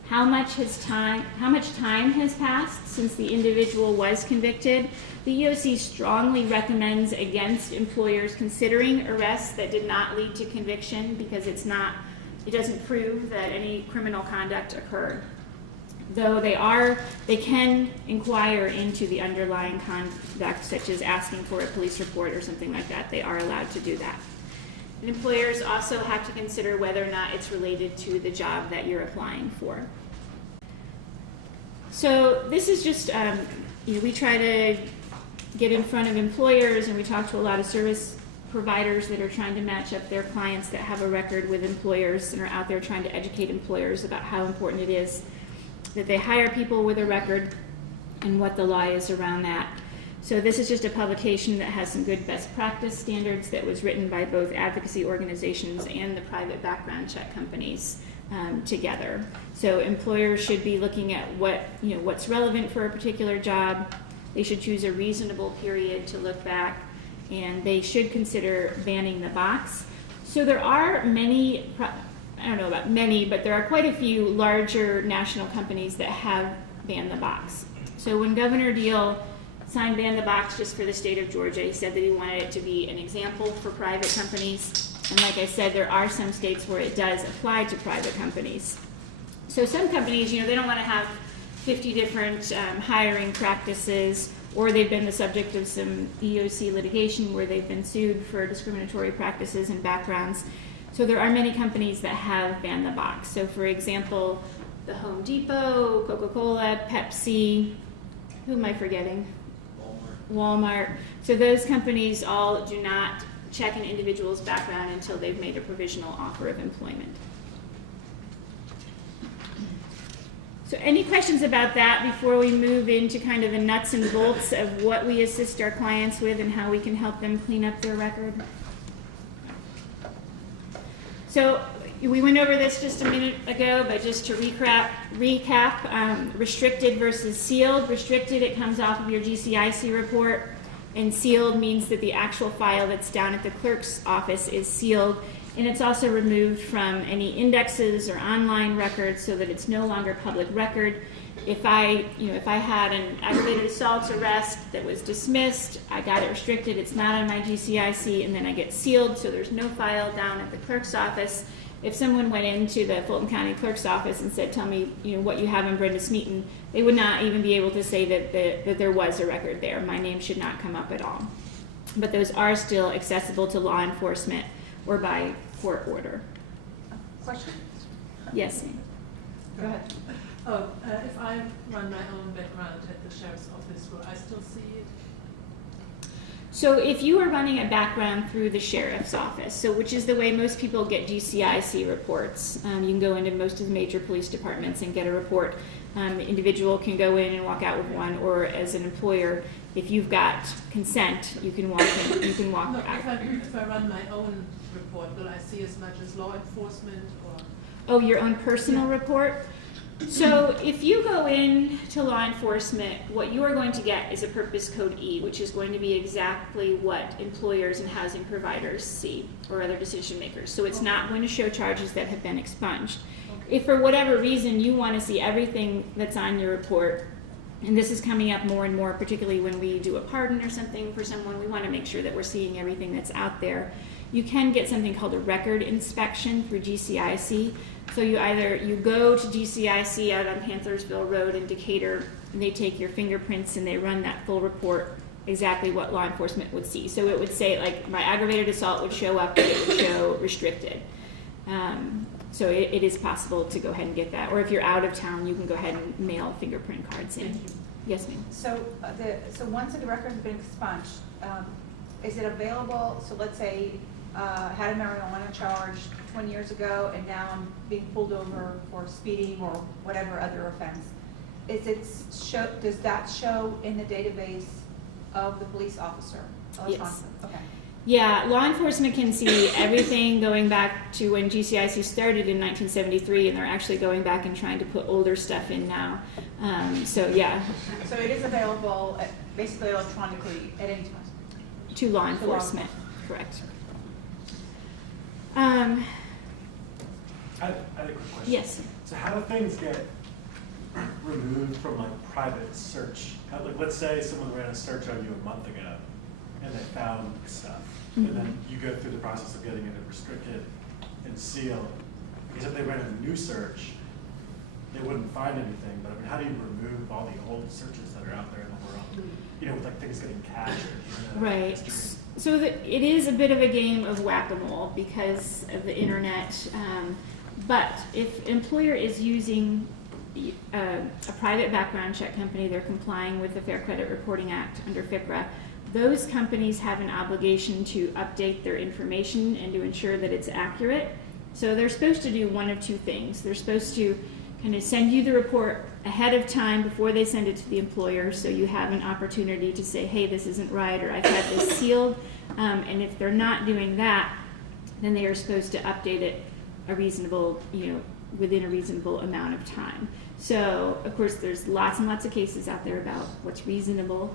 how much time has passed since the individual was convicted. The EOC strongly recommends against employers considering arrests that did not lead to conviction because it doesn't prove that any criminal conduct occurred. Though they can inquire into the underlying conduct, such as asking for a police report or something like that. They are allowed to do that. And employers also have to consider whether or not it's related to the job that you're applying for. So this is just, we try to get in front of employers, and we talk to a lot of service providers that are trying to match up their clients that have a record with employers and are out there trying to educate employers about how important it is that they hire people with a record and what the law is around that. So this is just a publication that has some good best practice standards that was written by both advocacy organizations and the private background check companies together. So employers should be looking at what's relevant for a particular job. They should choose a reasonable period to look back, and they should consider banning the box. So there are many, I don't know about many, but there are quite a few larger national companies that have banned the box. So when Governor Deal signed ban the box just for the state of Georgia, he said that he wanted it to be an example for private companies. And like I said, there are some states where it does apply to private companies. So some companies, they don't want to have 50 different hiring practices, or they've been the subject of some EOC litigation where they've been sued for discriminatory practices and backgrounds. So there are many companies that have banned the box. So for example, the Home Depot, Coca-Cola, Pepsi, who am I forgetting? Walmart. So those companies all do not check an individual's background until they've made a provisional offer of employment. So any questions about that before we move into kind of the nuts and bolts of what we assist our clients with and how we can help them clean up their record? So we went over this just a minute ago, but just to recap, restricted versus sealed. Restricted, it comes off of your GCIC report, and sealed means that the actual file that's down at the clerk's office is sealed, and it's also removed from any indexes or online records so that it's no longer public record. If I had an aggravated assault arrest that was dismissed, I got it restricted, it's not on my GCIC, and then I get sealed, so there's no file down at the clerk's office. If someone went into the Fulton County Clerk's office and said, tell me what you have in Brenda Smeaton, they would not even be able to say that there was a record there. My name should not come up at all. But those are still accessible to law enforcement or by court order. Question? Yes, ma'am. Go ahead. If I run my own background at the sheriff's office, will I still see it? So if you are running a background through the sheriff's office, which is the way most people get GCIC reports, you can go into most of the major police departments and get a report. The individual can go in and walk out with one, or as an employer, if you've got consent, you can walk in. You can walk out. If I run my own report? Will I see as much as law enforcement or? Oh, your own personal report? So if you go in to law enforcement, what you are going to get is a Purpose Code E, which is going to be exactly what employers and housing providers see, or other decision makers. So it's not going to show charges that have been expunged. If for whatever reason you want to see everything that's on your report, and this is coming up more and more, particularly when we do a pardon or something for someone, we want to make sure that we're seeing everything that's out there. You can get something called a record inspection through GCIC. So you go to GCIC out on Panthersville Road in Decatur, and they take your fingerprints and they run that full report, exactly what law enforcement would see. So it would say, like, my aggravated assault would show up, but it would show restricted. So it is possible to go ahead and get that. Or if you're out of town, you can go ahead and mail fingerprint cards in. Yes, ma'am. So once the record has been expunged, is it available? So let's say had a marijuana charge 20 years ago, and now I'm being pulled over for speeding or whatever other offense. Does that show in the database of the police officer? Yes. Okay. Yeah, law enforcement can see everything going back to when GCIC started in 1973, and they're actually going back and trying to put older stuff in now. So yeah. So it is available basically electronically at any time? To law enforcement, correct. I had a quick question. Yes. So how do things get removed from like private search? Like, let's say someone ran a search on you a month ago and they found stuff, and then you go through the process of getting it restricted and sealed. Because if they ran a new search, they wouldn't find anything. But I mean, how do you remove all the old searches that are out there in the world? You know, with like things getting cached. Right. So it is a bit of a game of whack-a-mole because of the internet. But if an employer is using a private background check company, they're complying with the Fair Credit Reporting Act under FCRA, those companies have an obligation to update their information and to ensure that it's accurate. So they're supposed to do one of two things. They're supposed to kind of send you the report ahead of time before they send it to the employer, so you have an opportunity to say, hey, this isn't right, or I've had this sealed. And if they're not doing that, then they are supposed to update it within a reasonable amount of time. So, of course, there's lots and lots of cases out there about what's reasonable.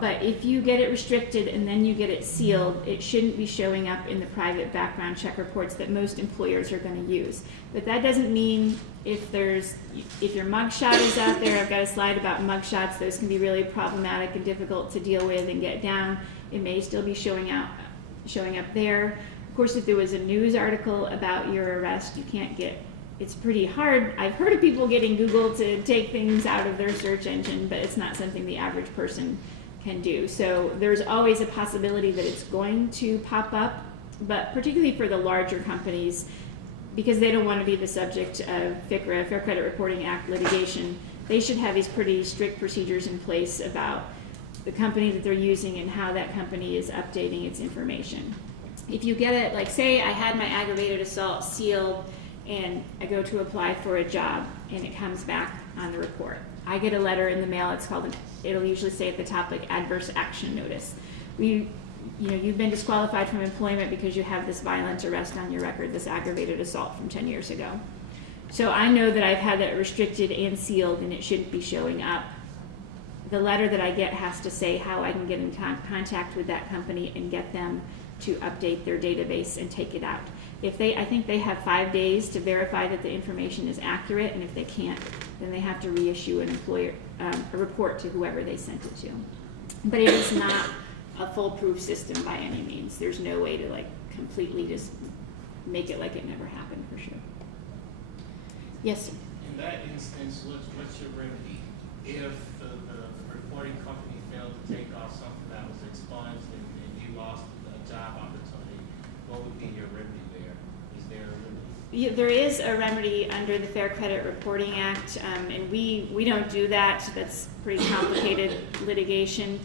But if you get it restricted and then you get it sealed, it shouldn't be showing up in the private background check reports that most employers are going to use. But that doesn't mean if your mugshot is out there, I've got a slide about mugshots, those can be really problematic and difficult to deal with and get down. It may still be showing up there. Of course, if there was a news article about your arrest, it's pretty hard. I've heard of people getting Google to take things out of their search engine, but it's not something the average person can do. So there's always a possibility that it's going to pop up, but particularly for the larger companies, because they don't want to be the subject of FCRA, Fair Credit Reporting Act litigation, they should have these pretty strict procedures in place about the company that they're using and how that company is updating its information. If you get it, like say I had my aggravated assault sealed and I go to apply for a job and it comes back on the report. I get a letter in the mail, it'll usually say at the top like adverse action notice. You've been disqualified from employment because you have this violent arrest on your record, this aggravated assault from 10 years ago. So I know that I've had that restricted and sealed and it shouldn't be showing up. The letter that I get has to say how I can get in contact with that company and get them to update their database and take it out. I think they have 5 days to verify that the information is accurate, and if they can't, then they have to reissue a report to whoever they sent it to. But it is not a foolproof system by any means. There's no way to completely just make it like it never happened for sure. Yes, sir. In that instance, what's your remedy? If the reporting company failed to take off something that was expunged and you lost a job opportunity, what would be your remedy there? Is there a remedy? Yeah, there is a remedy under the Fair Credit Reporting Act, and we don't do that. That's pretty complicated litigation,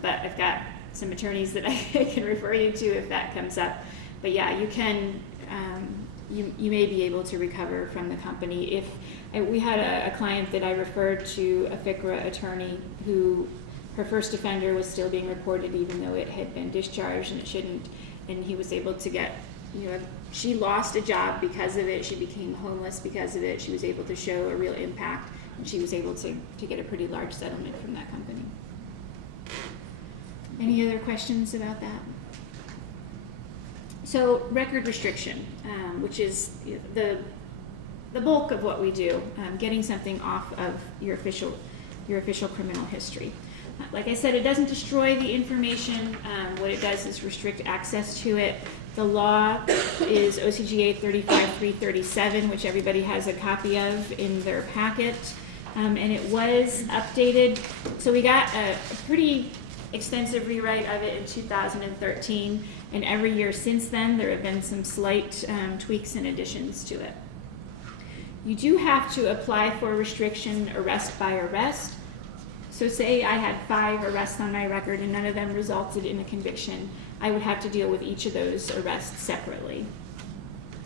but I've got some attorneys that I can refer you to if that comes up. But yeah, you can. You may be able to recover from the company. We had a client that I referred to a FCRA attorney who her first offender was still being reported even though it had been discharged and it shouldn't. and he was able to get, she lost a job because of it, she became homeless because of it, she was able to show a real impact, and she was able to get a pretty large settlement from that company. Any other questions about that? So record restriction, which is the bulk of what we do, getting something off of your official criminal history. Like I said, it doesn't destroy the information. What it does is restrict access to it. The law is OCGA 35337, which everybody has a copy of in their packet, and it was updated. So we got a pretty extensive rewrite of it in 2013, and every year since then there have been some slight tweaks and additions to it. You do have to apply for restriction arrest by arrest. So say I had 5 arrests on my record and none of them resulted in a conviction, I would have to deal with each of those arrests separately.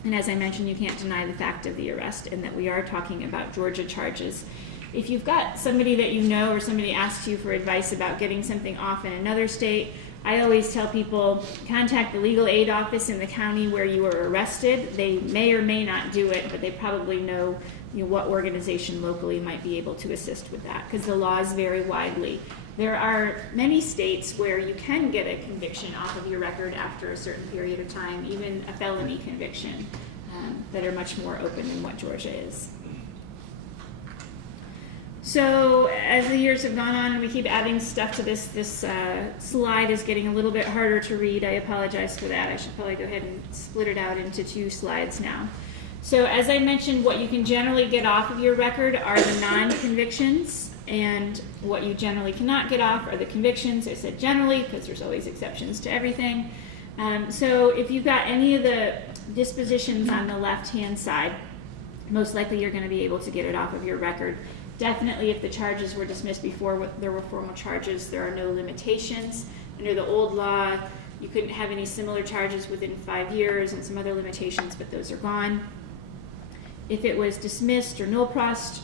And as I mentioned, you can't deny the fact of the arrest and that we are talking about Georgia charges. If you've got somebody that you know or somebody asks you for advice about getting something off in another state, I always tell people, contact the legal aid office in the county where you were arrested. They may or may not do it, but they probably know, what organization locally might be able to assist with that, because the laws vary widely. There are many states where you can get a conviction off of your record after a certain period of time, even a felony conviction, that are much more open than what Georgia is. So as the years have gone on, we keep adding stuff to this. This slide is getting a little bit harder to read. I apologize for that. I should probably go ahead and split it out into 2 slides now. So as I mentioned, what you can generally get off of your record are the non-convictions, and what you generally cannot get off are the convictions. I said generally because there's always exceptions to everything. So if you've got any of the dispositions on the left-hand side, most likely you're going to be able to get it off of your record. Definitely if the charges were dismissed before there were formal charges, there are no limitations. Under the old law, you couldn't have any similar charges within 5 years and some other limitations, but those are gone. If it was dismissed or null prost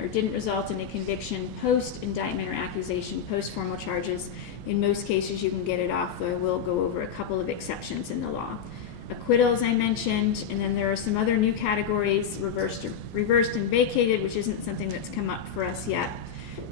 or didn't result in a conviction post-indictment or accusation, post-formal charges, in most cases you can get it off, though I will go over a couple of exceptions in the law. Acquittals I mentioned, and then there are some other new categories, reversed and vacated, which isn't something that's come up for us yet.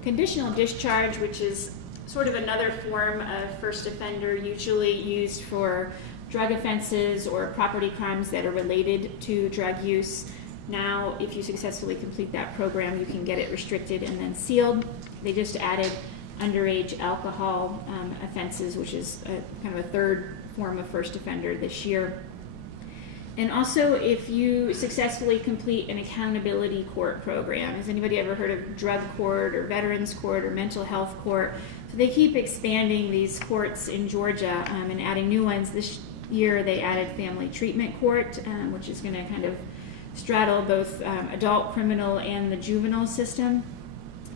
Conditional discharge, which is sort of another form of first offender, usually used for drug offenses or property crimes that are related to drug use. Now, if you successfully complete that program, you can get it restricted and then sealed. They just added underage alcohol offenses, which is kind of a third form of first offender this year. And also, if you successfully complete an accountability court program. Has anybody ever heard of drug court or veterans court or mental health court? So they keep expanding these courts in Georgia and adding new ones. This year they added family treatment court, which is going to kind of straddle both adult criminal and the juvenile system.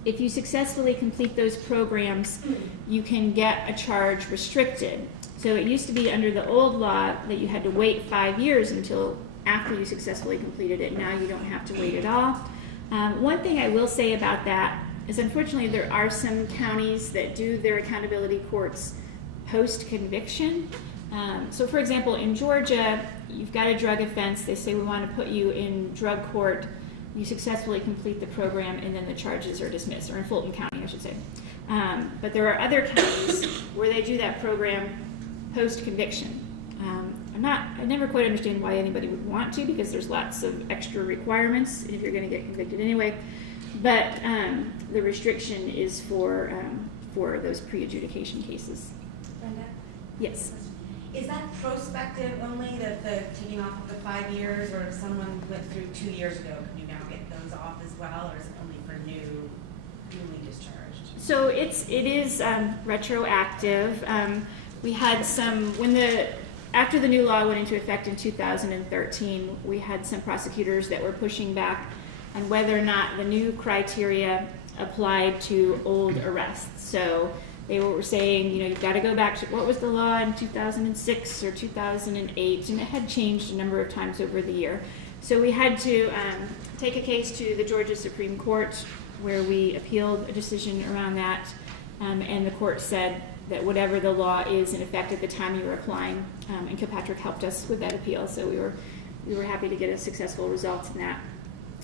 If you successfully complete those programs, you can get a charge restricted. So it used to be under the old law that you had to wait 5 years until after you successfully completed it. Now you don't have to wait at all. One thing I will say about that is, unfortunately, there are some counties that do their accountability courts post-conviction. So for example, in Georgia, you've got a drug offense. They say we want to put you in drug court. You successfully complete the program, and then the charges are dismissed, or in Fulton County, I should say. But there are other counties where they do that program post-conviction. I never quite understand why anybody would want to, because there's lots of extra requirements if you're going to get convicted anyway. But the restriction is for those pre-adjudication cases. Brenda? Yes. Is that prospective only, that the taking off of the 5 years, or if someone went through 2 years ago, can you now get those off as well, or is it only for newly discharged? So it is retroactive. We had some, after the new law went into effect in 2013, we had some prosecutors that were pushing back on whether or not the new criteria applied to old arrests. So they were saying, you've got to go back to what was the law in 2006 or 2008, and it had changed a number of times over the year. So we had to take a case to the Georgia Supreme Court, where we appealed a decision around that, and the court said that whatever the law is in effect at the time you were applying, and Kilpatrick helped us with that appeal, so we were happy to get a successful result in that.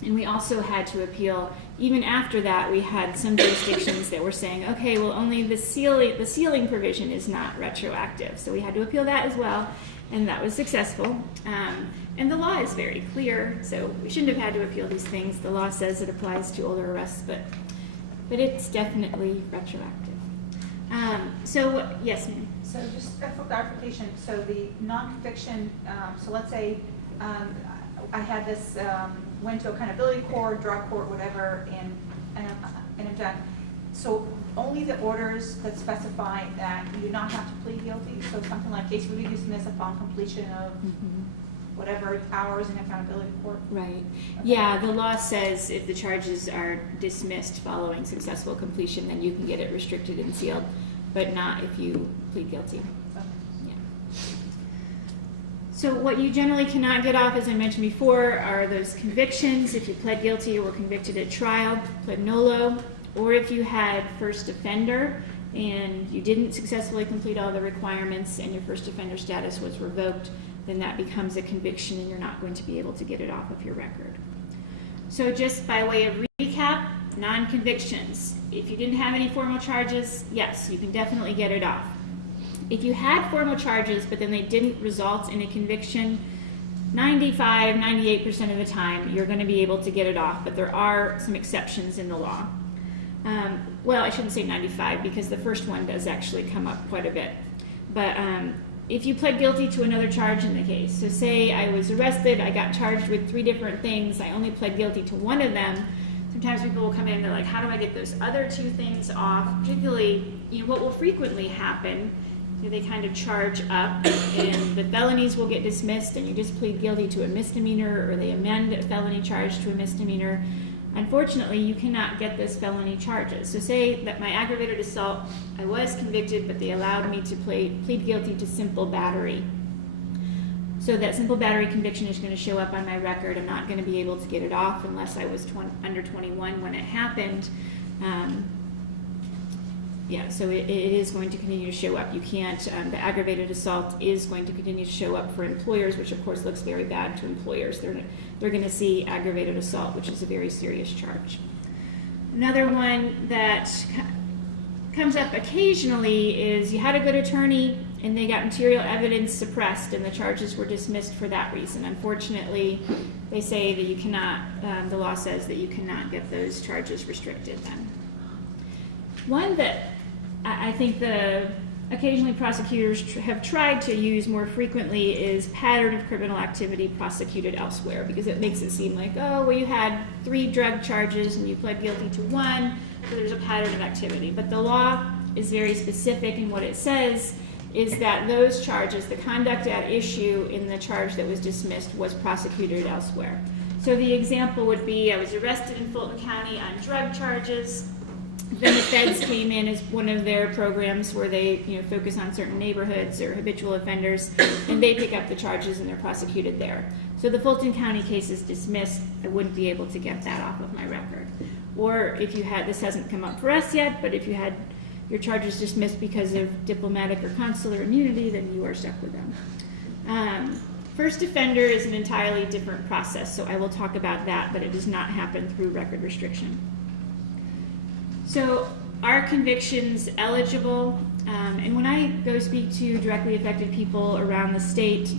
And we also had to appeal, even after that, we had some jurisdictions that were saying, okay, well, only the ceiling provision is not retroactive. So we had to appeal that as well, and that was successful. And the law is very clear, so we shouldn't have had to appeal these things. The law says it applies to older arrests, but it's definitely retroactive. Yes, ma'am. So just for clarification, so the non-conviction, so let's say I had this, went to accountability court, drug court, whatever, and I'm done. So only the orders that specify that you do not have to plead guilty, so something like case will be dismissed upon completion of whatever hours in accountability court? Right. Okay. Yeah, the law says if the charges are dismissed following successful completion, then you can get it restricted and sealed, but not if you plead guilty. Okay. Yeah. So what you generally cannot get off, as I mentioned before, are those convictions. If you pled guilty or were convicted at trial, pled nolo, or if you had first offender and you didn't successfully complete all the requirements and your first offender status was revoked, then that becomes a conviction and you're not going to be able to get it off of your record. So just by way of recap, non-convictions. If you didn't have any formal charges, yes, you can definitely get it off. If you had formal charges, but then they didn't result in a conviction, 95–98% of the time, you're going to be able to get it off, but there are some exceptions in the law. Well, I shouldn't say 95 because the first one does actually come up quite a bit. But if you pled guilty to another charge in the case, so say I was arrested, I got charged with 3 different things, I only pled guilty to one of them, sometimes people will come in and they're like, how do I get those other 2 things off? Particularly, what will frequently happen, they kind of charge up and the felonies will get dismissed and you just plead guilty to a misdemeanor, or they amend a felony charge to a misdemeanor. Unfortunately, you cannot get those felony charges. So say that my aggravated assault, I was convicted, but they allowed me to plead guilty to simple battery. So that simple battery conviction is going to show up on my record. I'm not going to be able to get it off unless I was under 21 when it happened. So it is going to continue to show up. You can't, the aggravated assault is going to continue to show up for employers, which of course looks very bad to employers. They're going to see aggravated assault, which is a very serious charge. Another one that comes up occasionally is you had a good attorney and they got material evidence suppressed and the charges were dismissed for that reason. Unfortunately, they say that you cannot, the law says that you cannot get those charges restricted then. One that I think occasionally prosecutors have tried to use more frequently is pattern of criminal activity prosecuted elsewhere, because it makes it seem like, oh, well, you had 3 drug charges and you pled guilty to 1, so there's a pattern of activity. But the law is very specific, and what it says is that those charges, the conduct at issue in the charge that was dismissed, was prosecuted elsewhere. So the example would be I was arrested in Fulton County on drug charges. Then the feds came in as one of their programs where they focus on certain neighborhoods or habitual offenders, and they pick up the charges and they're prosecuted there. So the Fulton County case is dismissed. I wouldn't be able to get that off of my record. Or if you had, this hasn't come up for us yet, but if you had your charges dismissed because of diplomatic or consular immunity, then you are stuck with them. First offender is an entirely different process, so I will talk about that, but it does not happen through record restriction. So are convictions eligible? And when I go speak to directly affected people around the state,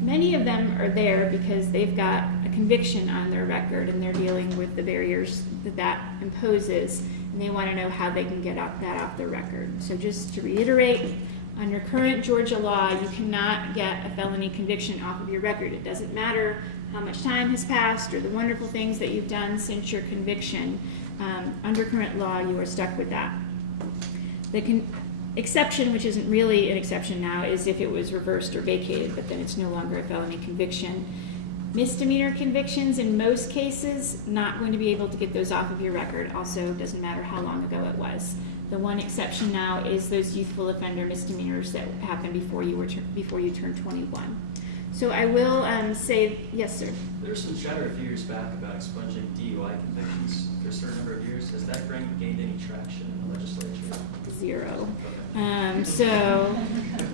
many of them are there because they've got a conviction on their record and they're dealing with the barriers that imposes, and they want to know how they can get that off their record. So just to reiterate, under current Georgia law, you cannot get a felony conviction off of your record. It doesn't matter how much time has passed or the wonderful things that you've done since your conviction. Under current law, you are stuck with that. The exception, which isn't really an exception now, is if it was reversed or vacated, but then it's no longer a felony conviction. Misdemeanor convictions, in most cases, not going to be able to get those off of your record. Also, doesn't matter how long ago it was. The one exception now is those youthful offender misdemeanors that happened before you turn 21. So I will say, yes, sir. There was some chatter a few years back about expunging DUI convictions for a certain number of years. Has that gained any traction in the legislature? 0. Okay. So,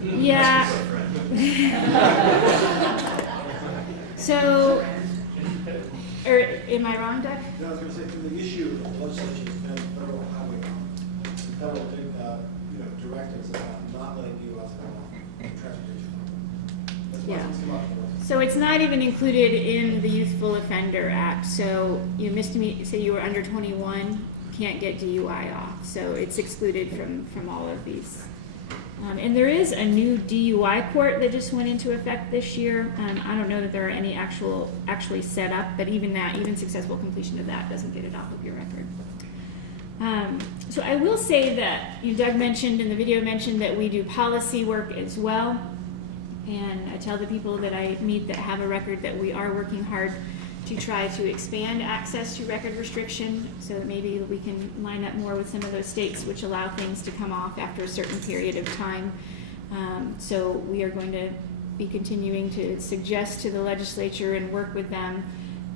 yeah. So, or am I wrong, Doug? No, I was going to say, from the issue of the legislation has been federal highway, federal, directives about not letting DUIs in transportation. That's why Yeah. it's come up with us. So it's not even included in the Youthful Offender Act. So you say you were under 21, can't get DUI off. So it's excluded from all of these. And there is a new DUI court that just went into effect this year. I don't know that there are any actually set up, but even successful completion of that doesn't get it off of your record. So I will say that Doug mentioned in the video that we do policy work as well. And I tell the people that I meet that have a record that we are working hard to try to expand access to record restriction so that maybe we can line up more with some of those states which allow things to come off after a certain period of time. So we are going to be continuing to suggest to the legislature and work with them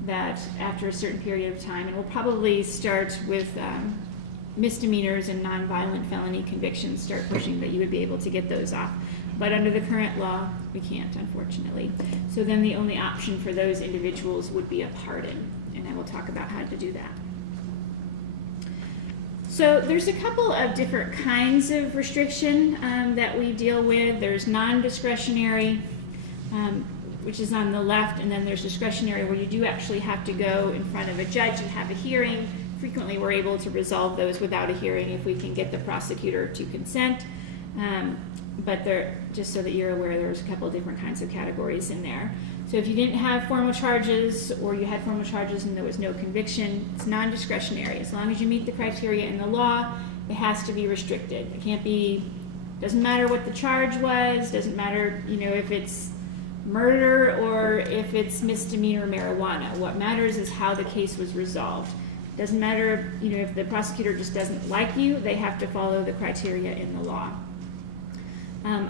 that after a certain period of time, and we'll probably start with misdemeanors and nonviolent felony convictions, start pushing that you would be able to get those off. But under the current law, we can't, unfortunately. So then the only option for those individuals would be a pardon, and I will talk about how to do that. So there's a couple of different kinds of restriction that we deal with. There's non-discretionary, which is on the left, and then there's discretionary where you do actually have to go in front of a judge and have a hearing. Frequently we're able to resolve those without a hearing if we can get the prosecutor to consent. But just so that you're aware, there's a couple of different kinds of categories in there. So if you didn't have formal charges or you had formal charges and there was no conviction, it's non-discretionary. As long as you meet the criteria in the law, it has to be restricted. It can't be, doesn't matter what the charge was, doesn't matter, if it's murder or if it's misdemeanor marijuana. What matters is how the case was resolved. Doesn't matter, if the prosecutor just doesn't like you, they have to follow the criteria in the law.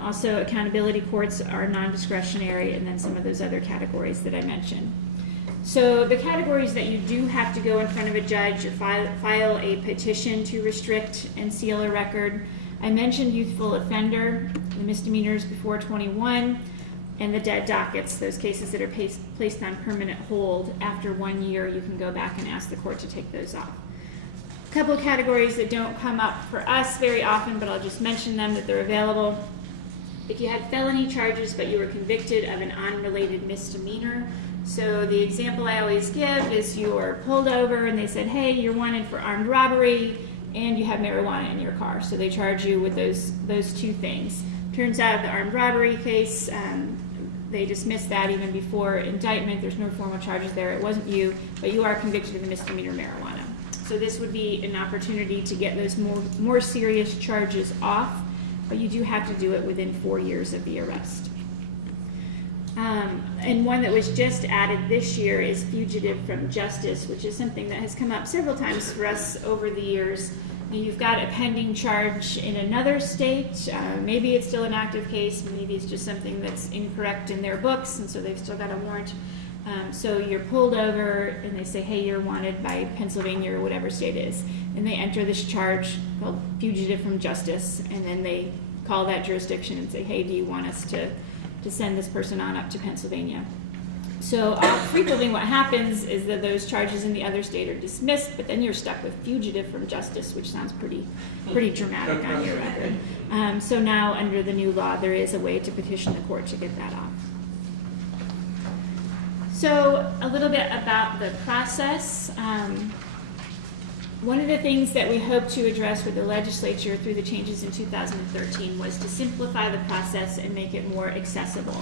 Also, accountability courts are non-discretionary, and then some of those other categories that I mentioned. So the categories that you do have to go in front of a judge or file a petition to restrict and seal a record. I mentioned youthful offender, the misdemeanors before 21, and the dead dockets, those cases that are placed on permanent hold. After 1 year, you can go back and ask the court to take those off. A couple of categories that don't come up for us very often, but I'll just mention them that they're available. If you had felony charges but you were convicted of an unrelated misdemeanor, so the example I always give is you were pulled over and they said, hey, you're wanted for armed robbery and you have marijuana in your car. So they charge you with those two things. Turns out the armed robbery case, they dismissed that even before indictment. There's no formal charges there. It wasn't you, but you are convicted of a misdemeanor marijuana. So this would be an opportunity to get those more serious charges off, but you do have to do it within 4 years of the arrest. And one that was just added this year is fugitive from justice, which is something that has come up several times for us over the years. You've got a pending charge in another state. Maybe it's still an active case. Maybe it's just something that's incorrect in their books, and so they've still got a warrant. So you're pulled over, and they say, hey, you're wanted by Pennsylvania or whatever state it is. And they enter this charge called fugitive from justice, and then they call that jurisdiction and say, hey, do you want us to send this person on up to Pennsylvania? So frequently what happens is that those charges in the other state are dismissed, but then you're stuck with fugitive from justice, which sounds pretty dramatic on your record. So now under the new law, there is a way to petition the court to get that off. So a little bit about the process. One of the things that we hope to address with the legislature through the changes in 2013 was to simplify the process and make it more accessible.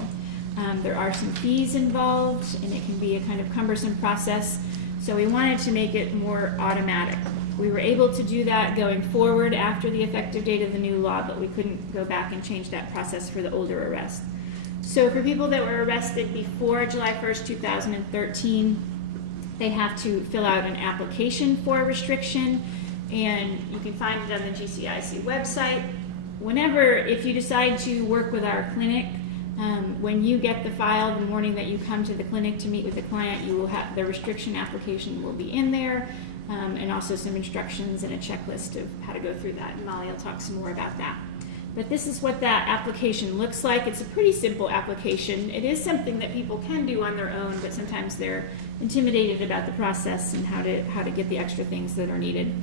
There are some fees involved, and it can be a kind of cumbersome process, so we wanted to make it more automatic. We were able to do that going forward after the effective date of the new law, but we couldn't go back and change that process for the older arrests. So for people that were arrested before July 1st, 2013, they have to fill out an application for a restriction, and you can find it on the GCIC website. If you decide to work with our clinic, When you get the file the morning that you come to the clinic to meet with the client, you will have the restriction application will be in there, and also some instructions and a checklist of how to go through that. And Molly will talk some more about that. But this is what that application looks like. It's a pretty simple application. It is something that people can do on their own, but sometimes they're intimidated about the process and how to get the extra things that are needed.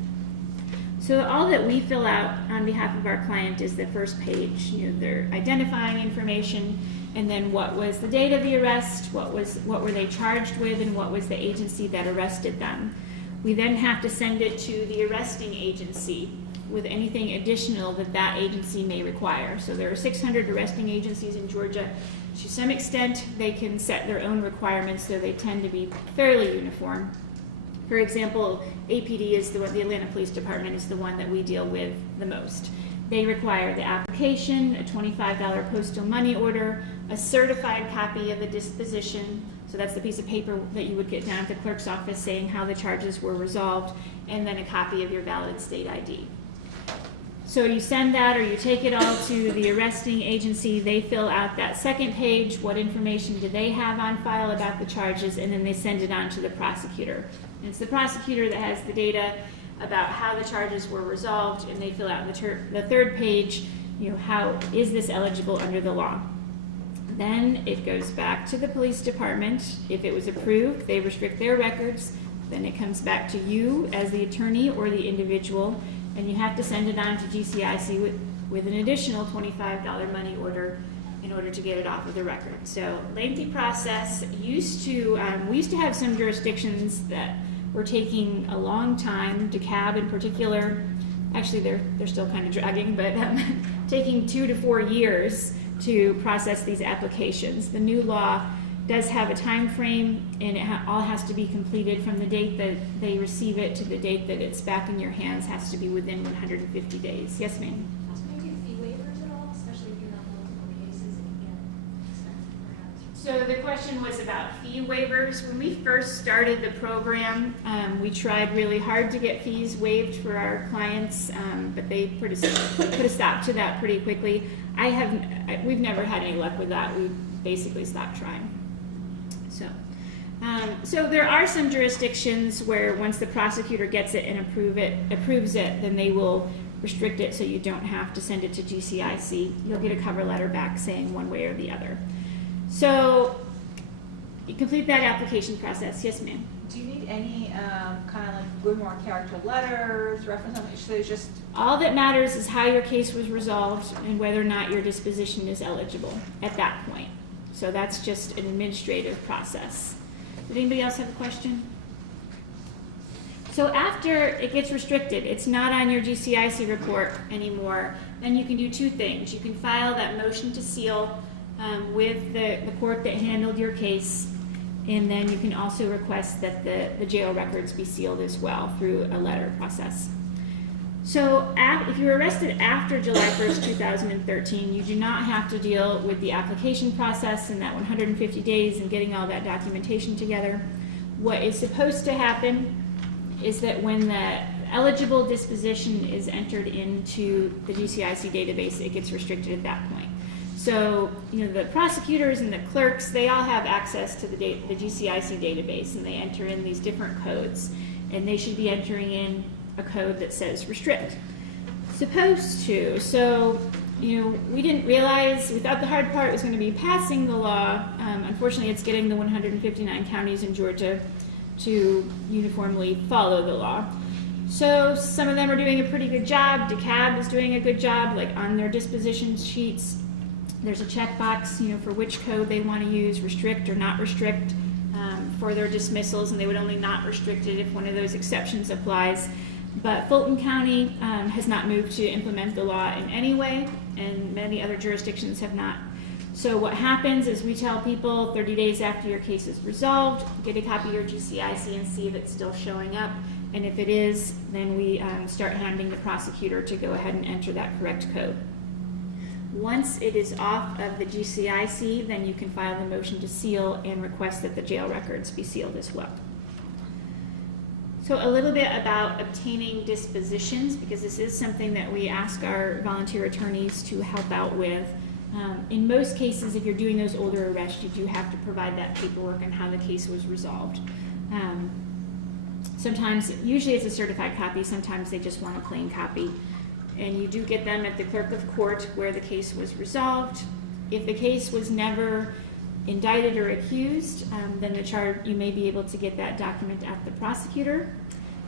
So all that we fill out on behalf of our client is the first page. Their identifying information, and then what was the date of the arrest, what were they charged with, and what was the agency that arrested them. We then have to send it to the arresting agency with anything additional that agency may require. So there are 600 arresting agencies in Georgia. To some extent, they can set their own requirements, so they tend to be fairly uniform. For example, APD is the Atlanta Police Department is the one that we deal with the most. They require the application, a $25 postal money order, a certified copy of the disposition, so that's the piece of paper that you would get down at the clerk's office saying how the charges were resolved, and then a copy of your valid state ID. So you send that, or you take it all to the arresting agency. They fill out that second page. What information do they have on file about the charges? And then they send it on to the prosecutor. And it's the prosecutor that has the data about how the charges were resolved, and they fill out the third page, how is this eligible under the law? Then it goes back to the police department. If it was approved, they restrict their records. Then it comes back to you as the attorney or the individual, and you have to send it on to GCIC with an additional $25 money order in order to get it off of the record. So lengthy process. We used to have some jurisdictions that were taking a long time. DeKalb in particular, actually they're still kind of dragging, but taking 2 to 4 years to process these applications. The new law does have a time frame, and it all has to be completed from the date that they receive it to the date that it's back in your hands. Has to be within 150 days. Yes, ma'am? Can you do fee waivers at all, especially if you have multiple cases and you get expensive perhaps? So the question was about fee waivers. When we first started the program, we tried really hard to get fees waived for our clients, but they put a stop to that pretty quickly. We've never had any luck with that. We basically stopped trying. So there are some jurisdictions where once the prosecutor gets it and approves it, then they will restrict it so you don't have to send it to GCIC. You'll get a cover letter back saying one way or the other. So you complete that application process. Yes, ma'am? Do you need any kind of like good moral character letters, reference? So it's just all that matters is how your case was resolved and whether or not your disposition is eligible at that point. So that's just an administrative process. Did anybody else have a question? So after it gets restricted, it's not on your GCIC report anymore, then you can do 2 things. You can file that motion to seal with the court that handled your case, and then you can also request that the jail records be sealed as well through a letter process. So if you were arrested after July 1st, 2013, you do not have to deal with the application process and that 150 days and getting all that documentation together. What is supposed to happen is that when the eligible disposition is entered into the GCIC database, it gets restricted at that point. So, the prosecutors and the clerks, they all have access to the GCIC database, and they enter in these different codes, and they should be entering in a code that says restrict. Supposed to. So, we didn't realize, we thought the hard part was going to be passing the law. Unfortunately, it's getting the 159 counties in Georgia to uniformly follow the law. So some of them are doing a pretty good job. DeKalb is doing a good job, like on their disposition sheets. There's a checkbox, for which code they want to use, restrict or not restrict, for their dismissals, and they would only not restrict it if one of those exceptions applies. But Fulton County has not moved to implement the law in any way, and many other jurisdictions have not. So what happens is we tell people 30 days after your case is resolved, get a copy of your GCIC and see if it's still showing up. And if it is, then we start handing the prosecutor to go ahead and enter that correct code. Once it is off of the GCIC, then you can file the motion to seal and request that the jail records be sealed as well. So a little bit about obtaining dispositions, because this is something that we ask our volunteer attorneys to help out with. In most cases, if you're doing those older arrests, you do have to provide that paperwork on how the case was resolved. Sometimes, usually it's a certified copy, sometimes they just want a plain copy. And you do get them at the clerk of court where the case was resolved. If the case was never indicted or accused, then you may be able to get that document at the prosecutor.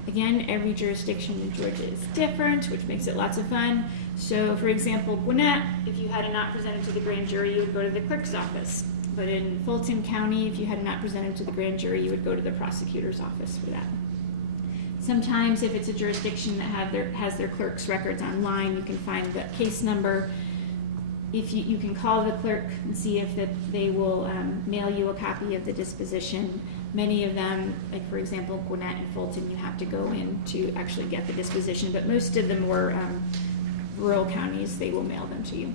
Again, every jurisdiction in Georgia is different, which makes it lots of fun. So, for example, Gwinnett, if you had it not presented to the grand jury, you would go to the clerk's office. But in Fulton County, if you had it not presented to the grand jury, you would go to the prosecutor's office for that. Sometimes, if it's a jurisdiction that has their clerk's records online, you can find the case number. If you can call the clerk and see if they will mail you a copy of the disposition. Many of them, like for example, Gwinnett and Fulton, you have to go in to actually get the disposition, but most of the more rural counties, they will mail them to you.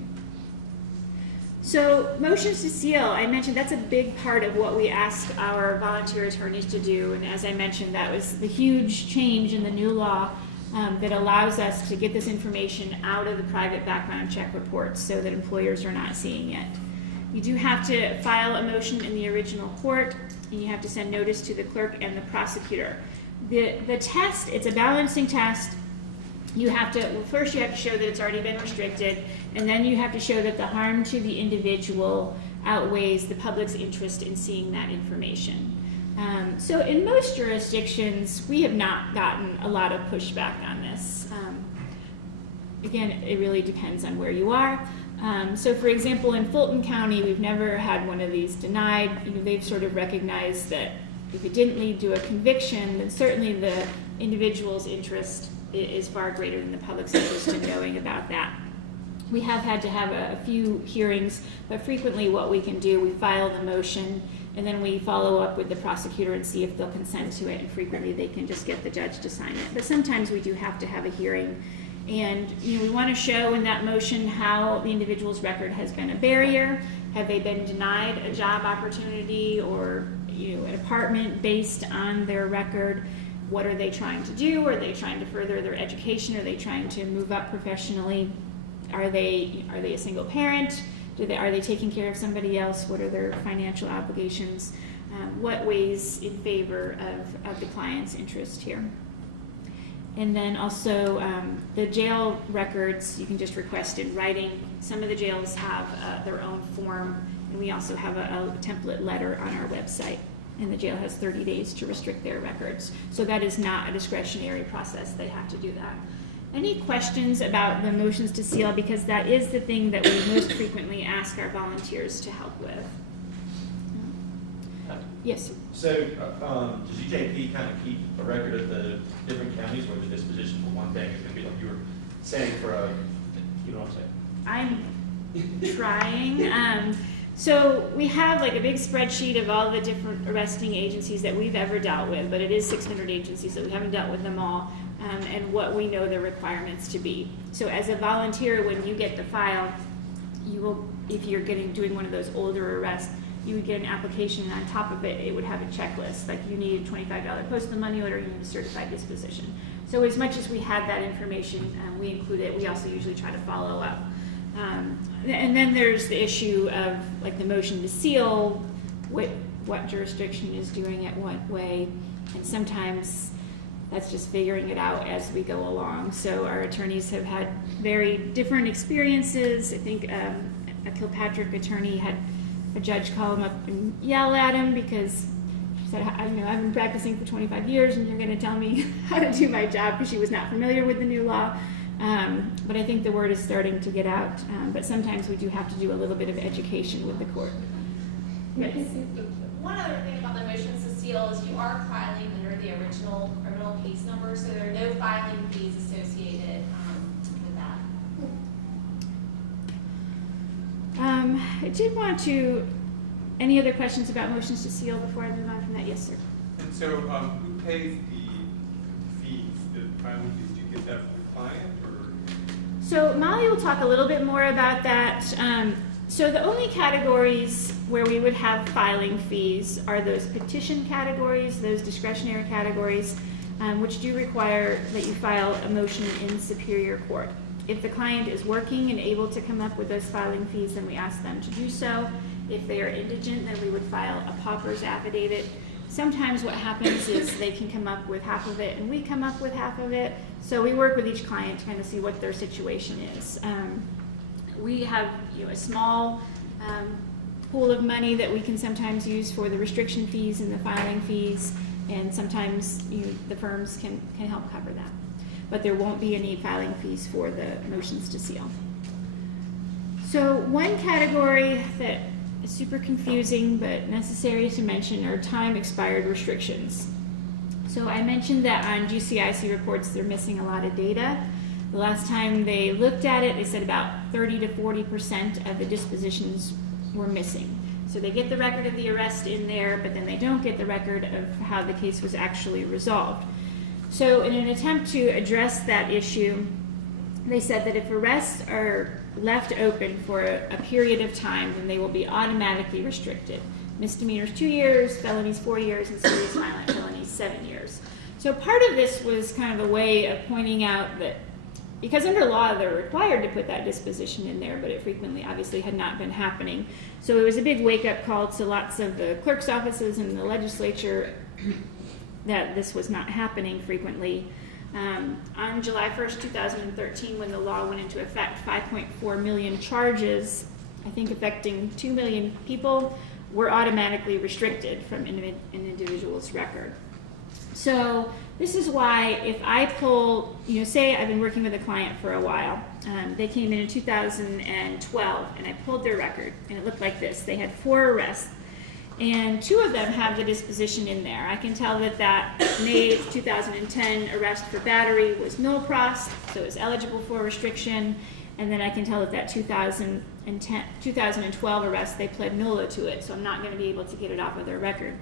So motions to seal, I mentioned that's a big part of what we ask our volunteer attorneys to do, and as I mentioned, that was the huge change in the new law that allows us to get this information out of the private background check reports so that employers are not seeing it. You do have to file a motion in the original court, and you have to send notice to the clerk and the prosecutor. The test, it's a balancing test. You have to, well, first you have to show that it's already been restricted, and then you have to show that the harm to the individual outweighs the public's interest in seeing that information. So in most jurisdictions, we have not gotten a lot of pushback on this. Again, it really depends on where you are. So for example, in Fulton County, we've never had one of these denied. They've sort of recognized that if it didn't lead to a conviction, then certainly the individual's interest is far greater than the public's interest in knowing about that. We have had to have a few hearings, but frequently what we can do, we file the motion, and then we follow up with the prosecutor and see if they'll consent to it, and frequently they can just get the judge to sign it. But sometimes we do have to have a hearing, and we want to show in that motion how the individual's record has been a barrier. Have they been denied a job opportunity or an apartment based on their record? What are they trying to do? Are they trying to further their education? Are they trying to move up professionally? Are they a single parent? Are they taking care of somebody else? What are their financial obligations? What weighs in favor of the client's interest here? And then also the jail records, you can just request in writing. Some of the jails have their own form, and we also have a template letter on our website. And the jail has 30 days to restrict their records. So that is not a discretionary process. They have to do that. Any questions about the motions to seal? Because that is the thing that we most frequently ask our volunteers to help with. Yes, sir. So does UJP kind of keep a record of the different counties where the disposition for one thing is going to be like you were saying for a, you know what I'm saying? I'm trying. So we have like a big spreadsheet of all the different arresting agencies that we've ever dealt with, but it is 600 agencies, so we haven't dealt with them all, and what we know the requirements to be. So as a volunteer, when you get the file, you will, if you're doing one of those older arrests, you would get an application, and on top of it, it would have a checklist, like you need a $25 postal money order, you need a certified disposition. So as much as we have that information, we include it. We also usually try to follow up. And then there's the issue of like the motion to seal, what jurisdiction is doing it what way, and sometimes that's just figuring it out as we go along. So our attorneys have had very different experiences. I think a Kilpatrick attorney had a judge call him up and yell at him because she said, I've been practicing for 25 years and you're going to tell me how to do my job, because she was not familiar with the new law. But I think the word is starting to get out. But sometimes we do have to do a little bit of education with the court. Yes. One other thing about the motions to seal is you are filing under the original criminal case number, so there are no filing fees associated with that. I did want to, any other questions about motions to seal before I move on from that? Yes, sir. And so who pays the fees, the filing fees? Do you get that from the client? So Molly will talk a little bit more about that. So the only categories where we would have filing fees are those petition categories, those discretionary categories, which do require that you file a motion in Superior Court. If the client is working and able to come up with those filing fees, then we ask them to do so. If they are indigent, then we would file a pauper's affidavit. Sometimes what happens is they can come up with half of it and we come up with half of it. So we work with each client to kind of see what their situation is. We have a small pool of money that we can sometimes use for the restriction fees and the filing fees, and sometimes the firms can help cover that. But there won't be any filing fees for the motions to seal. So one category that is super confusing but necessary to mention are time expired restrictions. So I mentioned that on GCIC reports they're missing a lot of data. The last time they looked at it, they said about 30 to 40% of the dispositions were missing. So they get the record of the arrest in there, but then they don't get the record of how the case was actually resolved. So in an attempt to address that issue, they said that if arrests are left open for a period of time, then they will be automatically restricted. Misdemeanors 2 years, felonies 4 years, and serious violent felonies 7 years. So part of this was kind of a way of pointing out that because under law they're required to put that disposition in there, but it frequently obviously had not been happening. So it was a big wake-up call to lots of the clerk's offices and the legislature that this was not happening frequently. On July 1st, 2013, when the law went into effect, 5.4 million charges, I think affecting 2 million people, were automatically restricted from an individual's record. So this is why if I pull, say I've been working with a client for a while, they came in 2012 and I pulled their record and it looked like this. They had 4 arrests and 2 of them have the disposition in there. I can tell that May 2010 arrest for battery was nil pros, so it was eligible for restriction, and then I can tell that 2012 arrest, they pled nulla to it, so I'm not going to be able to get it off of their record.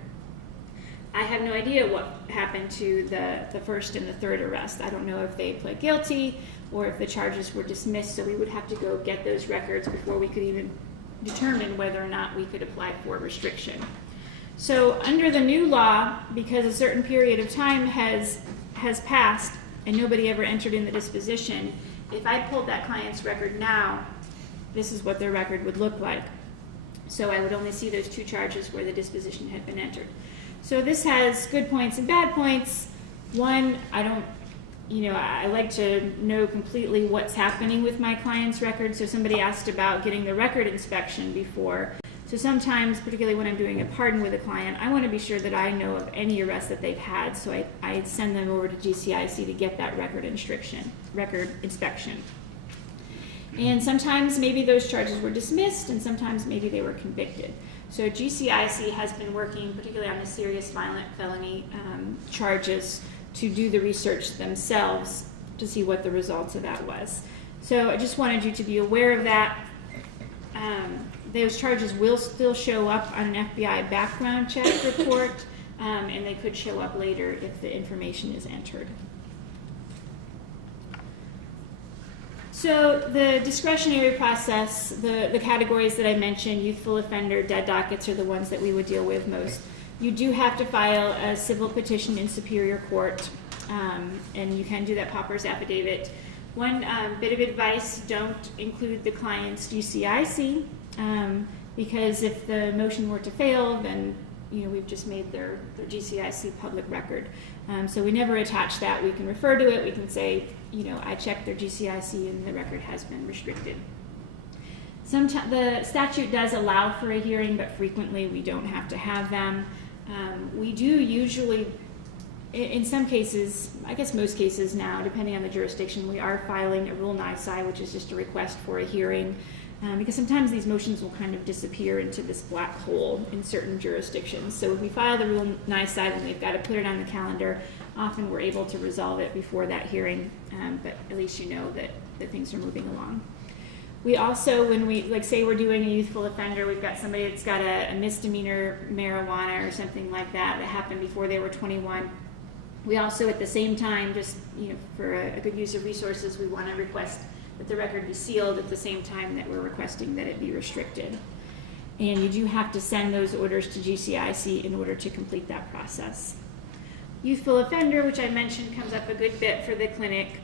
I have no idea what happened to the first and the third arrest. I don't know if they pled guilty or if the charges were dismissed, so we would have to go get those records before we could even determine whether or not we could apply for restriction. So under the new law, because a certain period of time has passed and nobody ever entered in the disposition, if I pulled that client's record now, this is what their record would look like. So I would only see those 2 charges where the disposition had been entered. So this has good points and bad points. One, I like to know completely what's happening with my client's record. So somebody asked about getting the record inspection before. So sometimes, particularly when I'm doing a pardon with a client, I want to be sure that I know of any arrests that they've had. So I send them over to GCIC to get that record inspection. And sometimes maybe those charges were dismissed and sometimes maybe they were convicted. So GCIC has been working, particularly on the serious violent felony charges, to do the research themselves to see what the results of that was. So I just wanted you to be aware of that. Those charges will still show up on an FBI background check report, and they could show up later if the information is entered. So the discretionary process, the categories that I mentioned, youthful offender, dead dockets are the ones that we would deal with most. You do have to file a civil petition in Superior Court, and you can do that pauper's affidavit. One bit of advice, don't include the client's GCIC, because if the motion were to fail, then we've just made their GCIC public record. So we never attach that. We can refer to it. We can say, I checked their GCIC and the record has been restricted. Sometimes the statute does allow for a hearing, but frequently we don't have to have them. We do usually, in some cases, I guess most cases now, depending on the jurisdiction, we are filing a Rule Nisi, which is just a request for a hearing, because sometimes these motions will kind of disappear into this black hole in certain jurisdictions. So if we file the Rule Nisi, then we've got to put it on the calendar. Often we're able to resolve it before that hearing, but at least you know that things are moving along. We also, when we, say we're doing a youthful offender, we've got somebody that's got a misdemeanor marijuana or something like that happened before they were 21. We also, at the same time, just for a good use of resources, we want to request that the record be sealed at the same time that we're requesting that it be restricted. And you do have to send those orders to GCIC in order to complete that process. Youthful offender, which I mentioned, comes up a good bit for the clinic.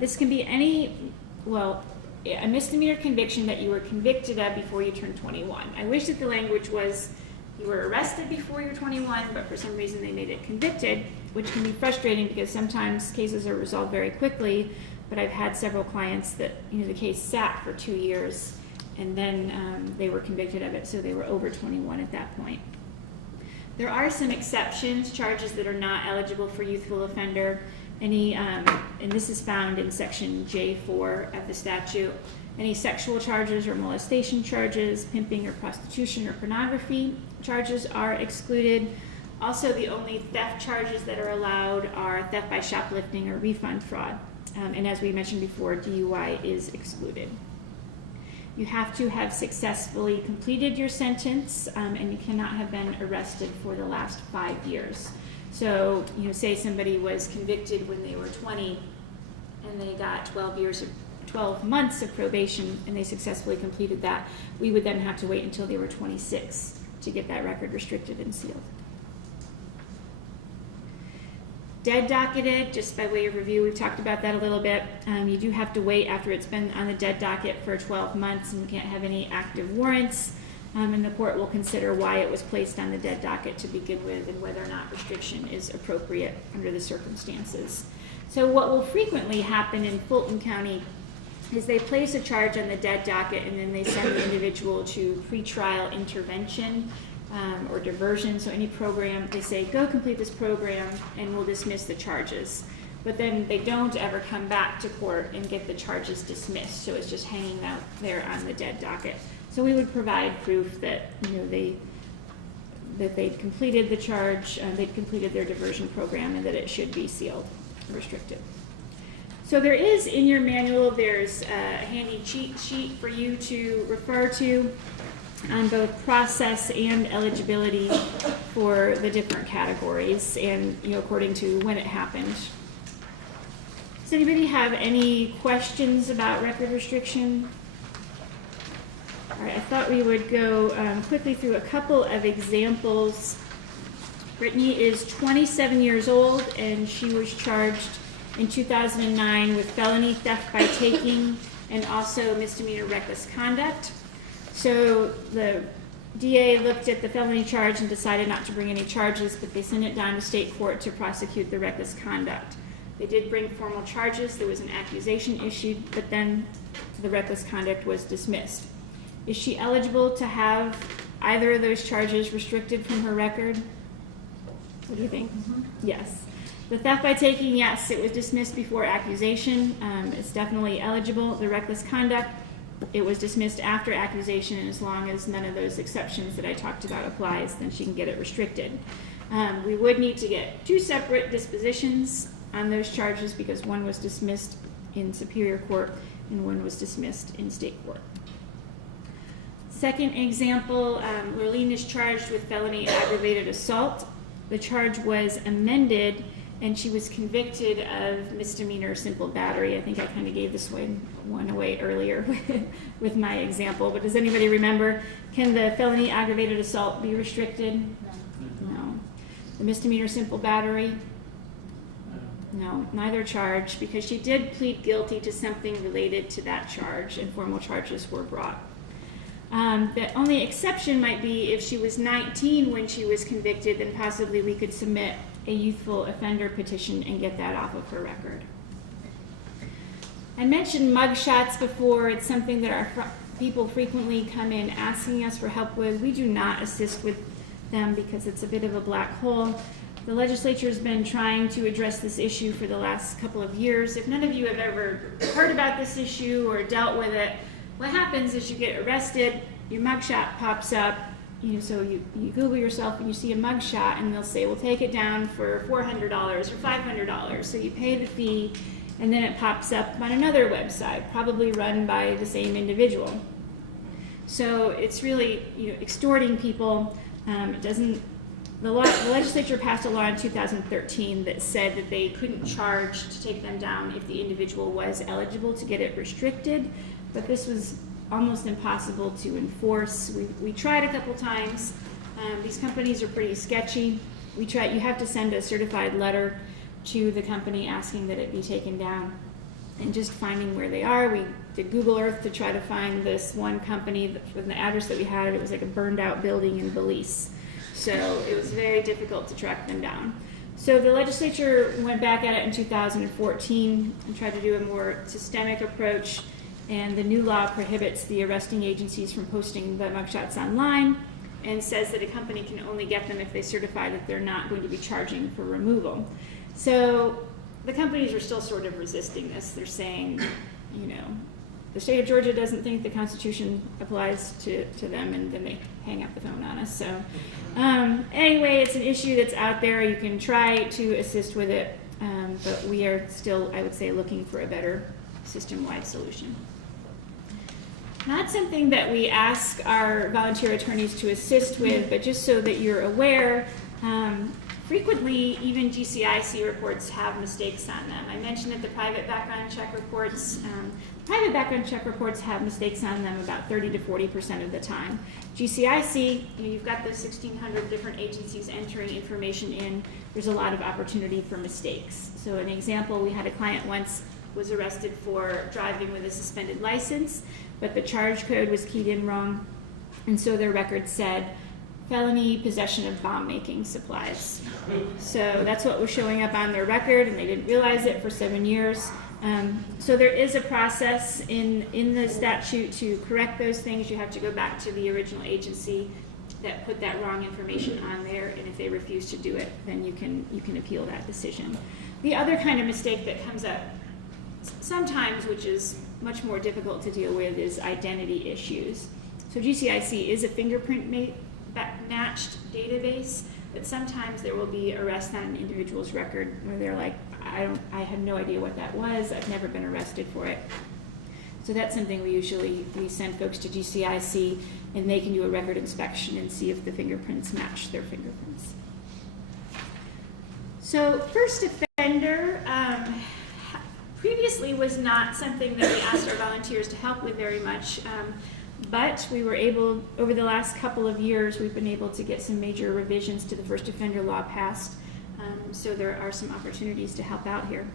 This can be any well, a misdemeanor conviction that you were convicted of before you turned 21. I wish that the language was you were arrested before you were 21, but for some reason they made it convicted, which can be frustrating because sometimes cases are resolved very quickly, but I've had several clients that, the case sat for 2 years and then they were convicted of it, so they were over 21 at that point. There are some exceptions, charges that are not eligible for youthful offender. And this is found in section J4 of the statute. Any sexual charges or molestation charges, pimping or prostitution or pornography charges are excluded. Also, the only theft charges that are allowed are theft by shoplifting or refund fraud. And as we mentioned before, DUI is excluded. You have to have successfully completed your sentence, and you cannot have been arrested for the last 5 years. So, say somebody was convicted when they were 20 and they got 12 months of probation and they successfully completed that, we would then have to wait until they were 26 to get that record restricted and sealed. Dead docketed, just by way of review, we've talked about that a little bit. You do have to wait after it's been on the dead docket for 12 months and you can't have any active warrants. And the court will consider why it was placed on the dead docket to begin with and whether or not restriction is appropriate under the circumstances. So what will frequently happen in Fulton County is they place a charge on the dead docket and then they send the individual to pretrial intervention or diversion. So any program, they say, go complete this program and we'll dismiss the charges. But then they don't ever come back to court and get the charges dismissed. So it's just hanging out there on the dead docket. So we would provide proof that they'd completed the charge, they'd completed their diversion program, and that it should be sealed, restricted. So there is in your manual, there's a handy cheat sheet for you to refer to on both process and eligibility for the different categories, and according to when it happened. Does anybody have any questions about record restriction? All right, I thought we would go quickly through a couple of examples. Brittany is 27 years old and she was charged in 2009 with felony theft by taking and also misdemeanor reckless conduct. So the DA looked at the felony charge and decided not to bring any charges, but they sent it down to state court to prosecute the reckless conduct. They did bring formal charges. There was an accusation issued, but then the reckless conduct was dismissed. Is she eligible to have either of those charges restricted from her record? What do you think? Mm-hmm. Yes. The theft by taking, yes, it was dismissed before accusation. It's definitely eligible. The reckless conduct, it was dismissed after accusation, and as long as none of those exceptions that I talked about applies, then she can get it restricted. We would need to get 2 separate dispositions on those charges because one was dismissed in Superior Court and one was dismissed in State Court. Second example, Lurleen is charged with felony aggravated assault. The charge was amended and she was convicted of misdemeanor simple battery. I think I kind of gave this one away earlier with my example, but does anybody remember? Can the felony aggravated assault be restricted? No. The misdemeanor simple battery? No, neither charge, because she did plead guilty to something related to that charge and formal charges were brought. The only exception might be if she was 19 when she was convicted, then possibly we could submit a youthful offender petition and get that off of her record. I mentioned mugshots before. It's something that our people frequently come in asking us for help with. We do not assist with them because it's a bit of a black hole. The legislature has been trying to address this issue for the last couple of years. If none of you have ever heard about this issue or dealt with it, what happens is you get arrested, your mugshot pops up, so you Google yourself and you see a mugshot and they'll say, we'll take it down for $400 or $500. So you pay the fee and then it pops up on another website, probably run by the same individual. So it's really extorting people. The legislature passed a law in 2013 that said that they couldn't charge to take them down if the individual was eligible to get it restricted, but this was almost impossible to enforce. We tried a couple times. These companies are pretty sketchy. You have to send a certified letter to the company asking that it be taken down. and just finding where they are. We did Google Earth to try to find this one company with the address that we had. It was like a burned out building in Belize. So it was very difficult to track them down. So the legislature went back at it in 2014 and tried to do a more systemic approach, and the new law prohibits the arresting agencies from posting the mugshots online and says that a company can only get them if they certify that they're not going to be charging for removal. So the companies are still sort of resisting this. They're saying, you know, the state of Georgia doesn't think the Constitution applies to them, and then they hang up the phone on us. So anyway, it's an issue that's out there. You can try to assist with it, but we are still, I would say, looking for a better system-wide solution. Not something that we ask our volunteer attorneys to assist with, but just so that you're aware, frequently even GCIC reports have mistakes on them. I mentioned that the private background check reports have mistakes on them about 30 to 40% of the time. GCIC, you've got those 1,600 different agencies entering information in. There's a lot of opportunity for mistakes. So an example, we had a client once was arrested for driving with a suspended license, but the charge code was keyed in wrong, and so their record said felony possession of bomb-making supplies. So that's what was showing up on their record, and they didn't realize it for 7 years. So there is a process in the statute to correct those things. You have to go back to the original agency that put that wrong information on there, and if they refuse to do it, then you can appeal that decision. The other kind of mistake that comes up sometimes, which is much more difficult to deal with, is identity issues. So GCIC is a fingerprint matched database, but sometimes there will be arrests on an individual's record where they're like, I have no idea what that was, I've never been arrested for it. So that's something we send folks to GCIC, and they can do a record inspection and see if the fingerprints match their fingerprints. So first offender, previously was not something that we asked our volunteers to help with very much, but we were able, over the last couple of years, we've been able to get some major revisions to the first offender law passed, so there are some opportunities to help out here.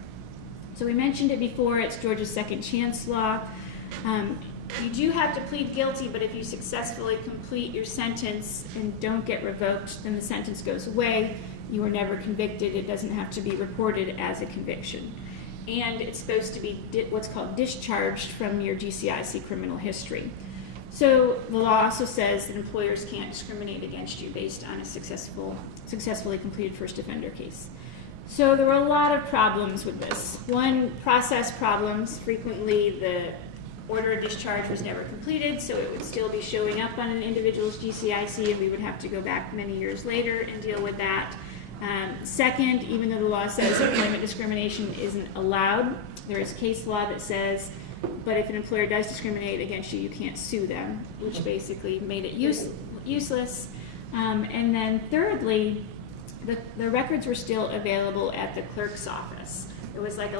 So we mentioned it before, it's Georgia's second chance law. You do have to plead guilty, but if you successfully complete your sentence and don't get revoked, then the sentence goes away. You were never convicted. It doesn't have to be reported as a conviction. And it's supposed to be what's called discharged from your GCIC criminal history. So the law also says that employers can't discriminate against you based on a successfully completed first offender case. So there were a lot of problems with this. One, process problems. Frequently the order of discharge was never completed, so it would still be showing up on an individual's GCIC, and we would have to go back many years later and deal with that. Second, even though the law says employment discrimination isn't allowed, there is case law that says, but if an employer does discriminate against you, you can't sue them, which basically made it useless. And then thirdly, the records were still available at the clerk's office. It was like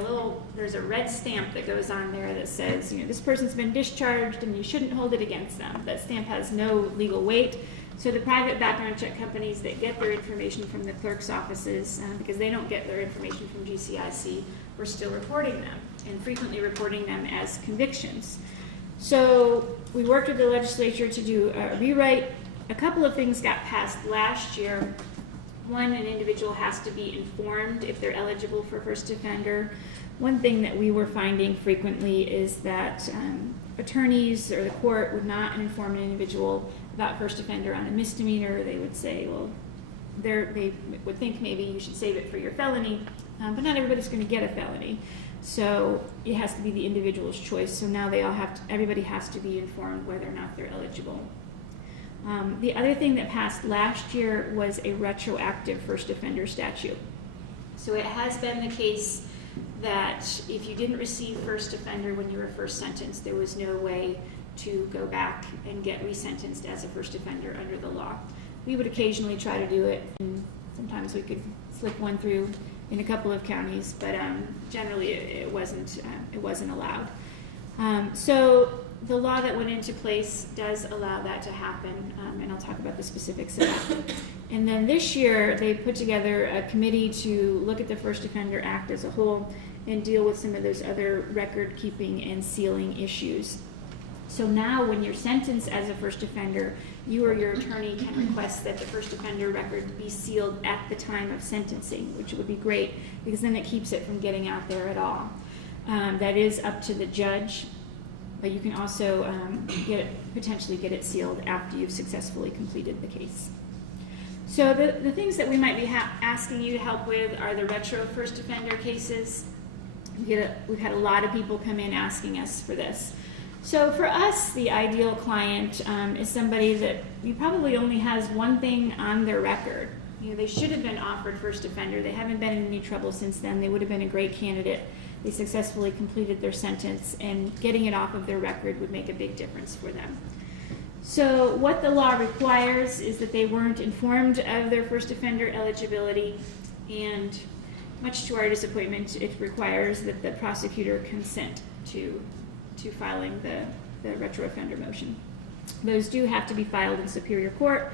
there's a red stamp that goes on there that says, this person's been discharged and you shouldn't hold it against them. That stamp has no legal weight. So the private background check companies that get their information from the clerk's offices, because they don't get their information from GCIC, were still reporting them, and frequently reporting them as convictions. So we worked with the legislature to do a rewrite. A couple of things got passed last year. One, an individual has to be informed if they're eligible for first offender. One thing that we were finding frequently is that attorneys or the court would not inform an individual about first offender on a misdemeanor. They would say, well, they would think maybe you should save it for your felony, but not everybody's going to get a felony. So it has to be the individual's choice. So now everybody has to be informed whether or not they're eligible. The other thing that passed last year was a retroactive first offender statute. So it has been the case that if you didn't receive first offender when you were first sentenced, there was no way to go back and get resentenced as a first offender under the law. We would occasionally try to do it, and sometimes we could slip one through in a couple of counties, but generally it wasn't allowed. So the law that went into place does allow that to happen, and I'll talk about the specifics of that And then this year, they put together a committee to look at the First Offender Act as a whole and deal with some of those other record keeping and sealing issues. So now when you're sentenced as a first offender, you or your attorney can request that the first offender record be sealed at the time of sentencing, which would be great because then it keeps it from getting out there at all. That is up to the judge, but you can also potentially get it sealed after you've successfully completed the case. So the things that we might be asking you to help with are the retro first offender cases. We've had a lot of people come in asking us for this. So for us, the ideal client is somebody that probably only has one thing on their record. They should have been offered first offender. They haven't been in any trouble since then. They would have been a great candidate. They successfully completed their sentence, and getting it off of their record would make a big difference for them. So what the law requires is that they weren't informed of their first offender eligibility, and much to our disappointment, it requires that the prosecutor consent to filing the retro offender motion. Those do have to be filed in Superior Court.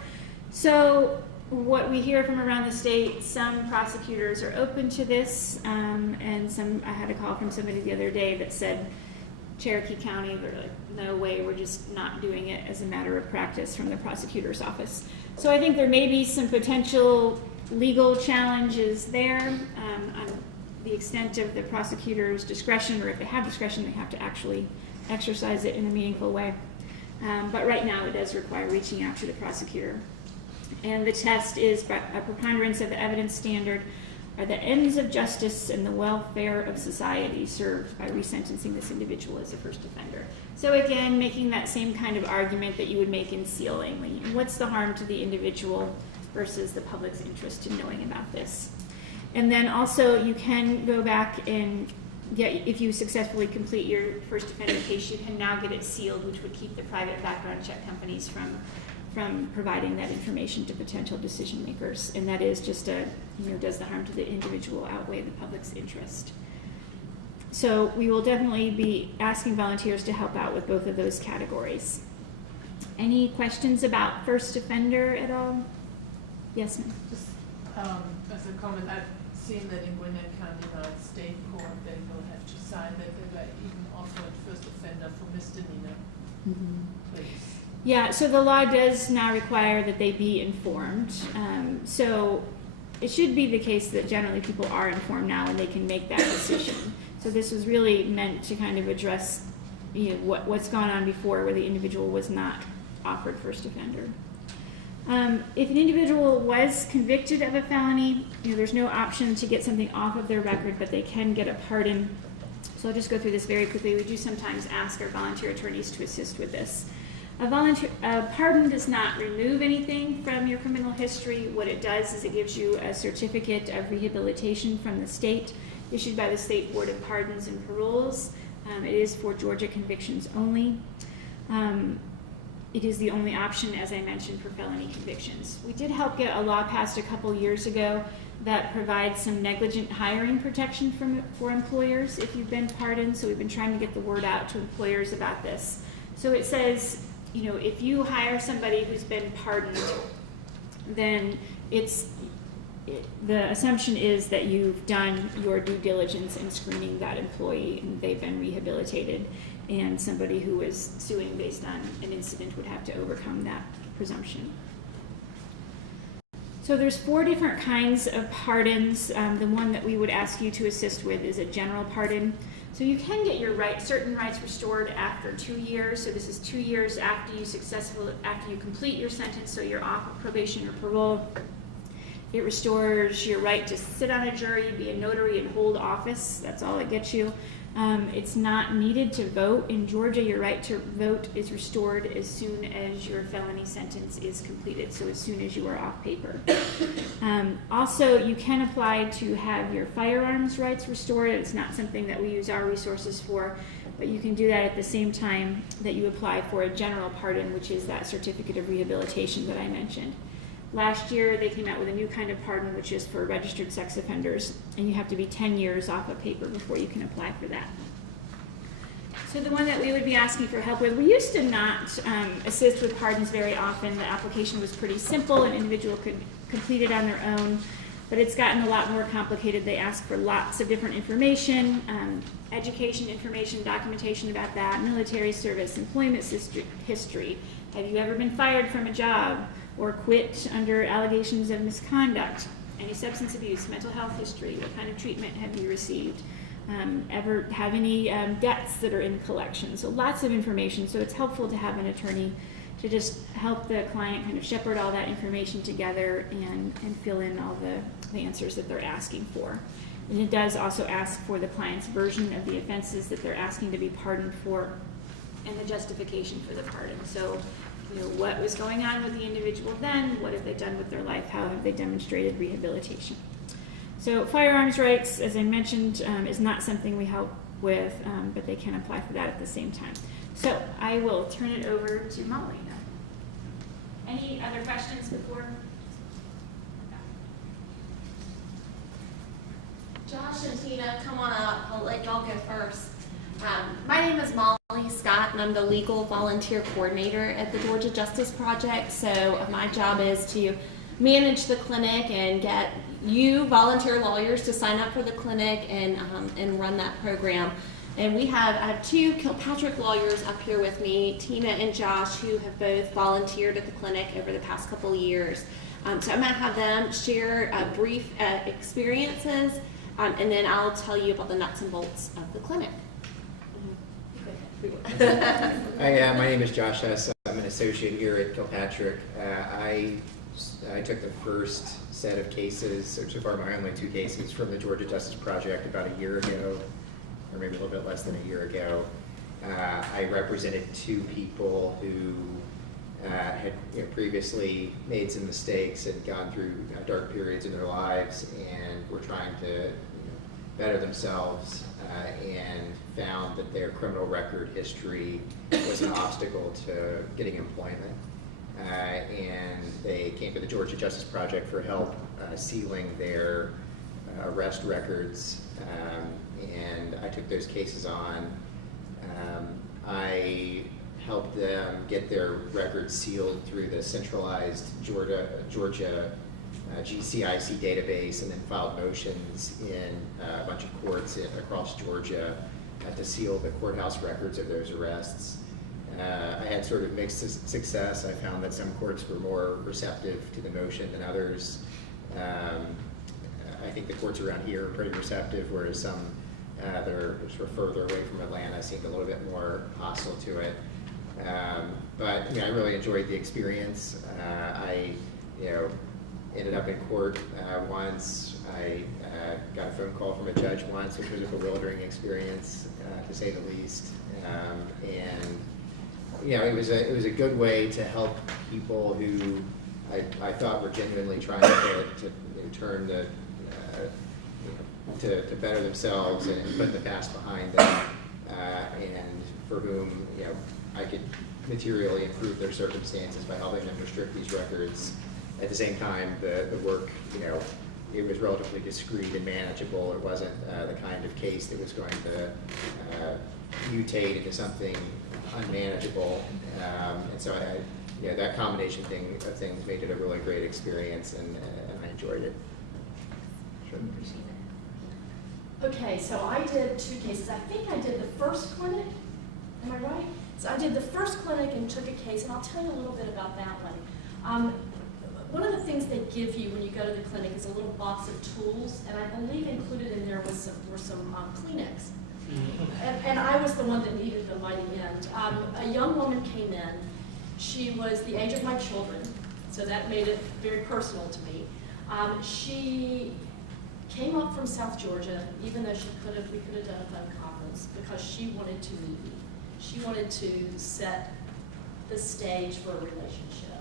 So what we hear from around the state, some prosecutors are open to this, and I had a call from somebody the other day that said, Cherokee County, they're like, no way, we're just not doing it as a matter of practice from the prosecutor's office. So I think there may be some potential legal challenges there on the extent of the prosecutor's discretion, or if they have discretion, they have to actually exercise it in a meaningful way. But right now it does require reaching out to the prosecutor. And the test is a preponderance of the evidence standard. Are the ends of justice and the welfare of society served by resentencing this individual as a first offender? So again, making that same kind of argument that you would make in sealing. What's the harm to the individual versus the public's interest in knowing about this? And then also you can go back and if you successfully complete your first offender case, you can now get it sealed, which would keep the private background check companies from providing that information to potential decision makers. And that is just does the harm to the individual outweigh the public's interest? So we will definitely be asking volunteers to help out with both of those categories. Any questions about first offender at all? Yes, ma'am. Just as a comment, I've seen that in Gwinnett County now at state court, they will have to sign that they were even offered first offender for misdemeanor. Please. Yeah, so the law does now require that they be informed. So it should be the case that generally people are informed now and they can make that decision. So this was really meant to kind of address what's gone on before where the individual was not offered first offender. If an individual was convicted of a felony, there's no option to get something off of their record, but they can get a pardon. So I'll just go through this very quickly. We do sometimes ask our volunteer attorneys to assist with this. A pardon does not remove anything from your criminal history. What it does is it gives you a certificate of rehabilitation from the state, issued by the State Board of Pardons and Paroles. It is for Georgia convictions only. It is the only option, as I mentioned, for felony convictions. We did help get a law passed a couple years ago that provides some negligent hiring protection for employers if you've been pardoned. So we've been trying to get the word out to employers about this. So it says, if you hire somebody who's been pardoned, then the assumption is that you've done your due diligence in screening that employee and they've been rehabilitated, and somebody who is suing based on an incident would have to overcome that presumption. So there's 4 different kinds of pardons. The one that we would ask you to assist with is a general pardon. So you can get your certain rights restored after 2 years. So this is 2 years after you complete your sentence, so you're off of probation or parole. It restores your right to sit on a jury, be a notary, and hold office. That's all it gets you. It's not needed to vote. In Georgia, your right to vote is restored as soon as your felony sentence is completed, so as soon as you are off paper. Also, you can apply to have your firearms rights restored. It's not something that we use our resources for, but you can do that at the same time that you apply for a general pardon, which is that certificate of rehabilitation that I mentioned. Last year, they came out with a new kind of pardon, which is for registered sex offenders, and you have to be 10 years off of paper before you can apply for that. So the one that we would be asking for help with, we used to not assist with pardons very often. The application was pretty simple. An individual could complete it on their own, but it's gotten a lot more complicated. They ask for lots of different information, education information, documentation about that, military service, employment history. Have you ever been fired from a job or quit under allegations of misconduct? Any substance abuse, mental health history? What kind of treatment have you received? Ever have any debts that are in collection? So lots of information. So it's helpful to have an attorney to just help the client kind of shepherd all that information together and fill in all the answers that they're asking for. And it does also ask for the client's version of the offenses that they're asking to be pardoned for and the justification for the pardon. So, you know, what was going on with the individual then? What have they done with their life? How have they demonstrated rehabilitation? So firearms rights, as I mentioned, is not something we help with, but they can apply for that at the same time. So I will turn it over to Molly now. Any other questions before? Josh and Tina, come on up. I'll let y'all go first. My name is Molly Scott, and I'm the legal volunteer coordinator at the Georgia Justice Project. So my job is to manage the clinic and get you volunteer lawyers to sign up for the clinic and run that program. And I have two Kilpatrick lawyers up here with me, Tina and Josh, who have both volunteered at the clinic over the past couple of years. So I'm going to have them share brief experiences, and then I'll tell you about the nuts and bolts of the clinic. Hi, my name is Josh Hess. I'm an associate here at Kilpatrick. I took the first set of cases, or so far my only two cases, from the Georgia Justice Project about a year ago, or maybe a little bit less than a year ago. I represented two people who had previously made some mistakes and gone through dark periods in their lives and were trying to better themselves and found that their criminal record history was an obstacle to getting employment. And they came to the Georgia Justice Project for help sealing their arrest records, and I took those cases on. I helped them get their records sealed through the centralized Georgia GCIC database, and then filed motions in a bunch of courts across Georgia to seal the courthouse records of those arrests. I had sort of mixed success. I found that some courts were more receptive to the motion than others. I think the courts around here are pretty receptive, whereas some that are sort of further away from Atlanta seemed a little bit more hostile to it. But I really enjoyed the experience. I ended up in court once. I got a phone call from a judge once, which was a bewildering experience, to say the least. And it was a good way to help people who I thought were genuinely trying to turn to better themselves and put the past behind them, and for whom I could materially improve their circumstances by helping them restrict these records. At the same time, the work, it was relatively discreet and manageable. It wasn't the kind of case that was going to mutate into something unmanageable, and so that combination of things made it a really great experience, and I enjoyed it. Sure. Okay, so I did two cases. I think I did the first clinic. Am I right? So I did the first clinic and took a case, and I'll tell you a little bit about that one. One of the things they give you when you go to the clinic is a little box of tools, and I believe included in there were some Kleenex. And I was the one that needed them by the end. A young woman came in. She was the age of my children, so that made it very personal to me. She came up from South Georgia, even though we could have done a phone conference, because she wanted to meet me. She wanted to set the stage for a relationship.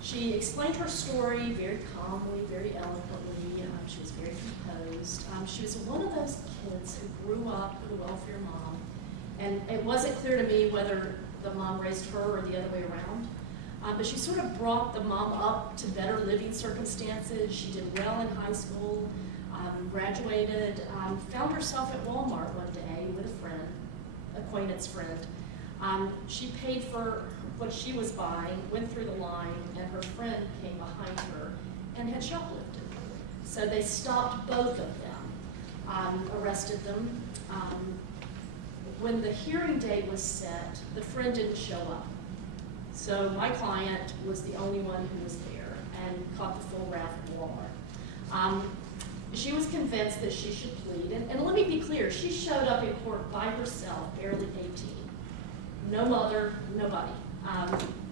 She explained her story very calmly, very eloquently. She was very composed. She was one of those kids who grew up with a welfare mom, and it wasn't clear to me whether the mom raised her or the other way around. But she sort of brought the mom up to better living circumstances. She did well in high school, graduated, found herself at Walmart one day with a friend, acquaintance friend. She paid for what she was buying, went through the line, and her friend came behind her and had shoplifted. So they stopped both of them, arrested them. When the hearing date was set, the friend didn't show up. So my client was the only one who was there and caught the full wrath of Walmart. She was convinced that she should plead, and let me be clear, she showed up in court by herself, barely 18. No mother, nobody.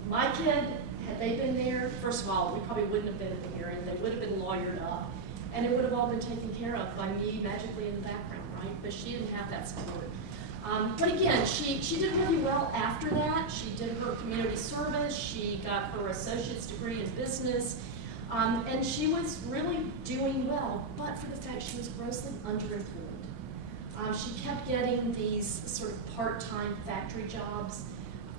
My kid, had they been there, first of all, we probably wouldn't have been at the hearing, they would have been lawyered up, and it would have all been taken care of by me magically in the background, right? But she didn't have that support. But again, she did really well after that. She did her community service, she got her associate's degree in business, and she was really doing well, but for the fact she was grossly underemployed. She kept getting these sort of part-time factory jobs,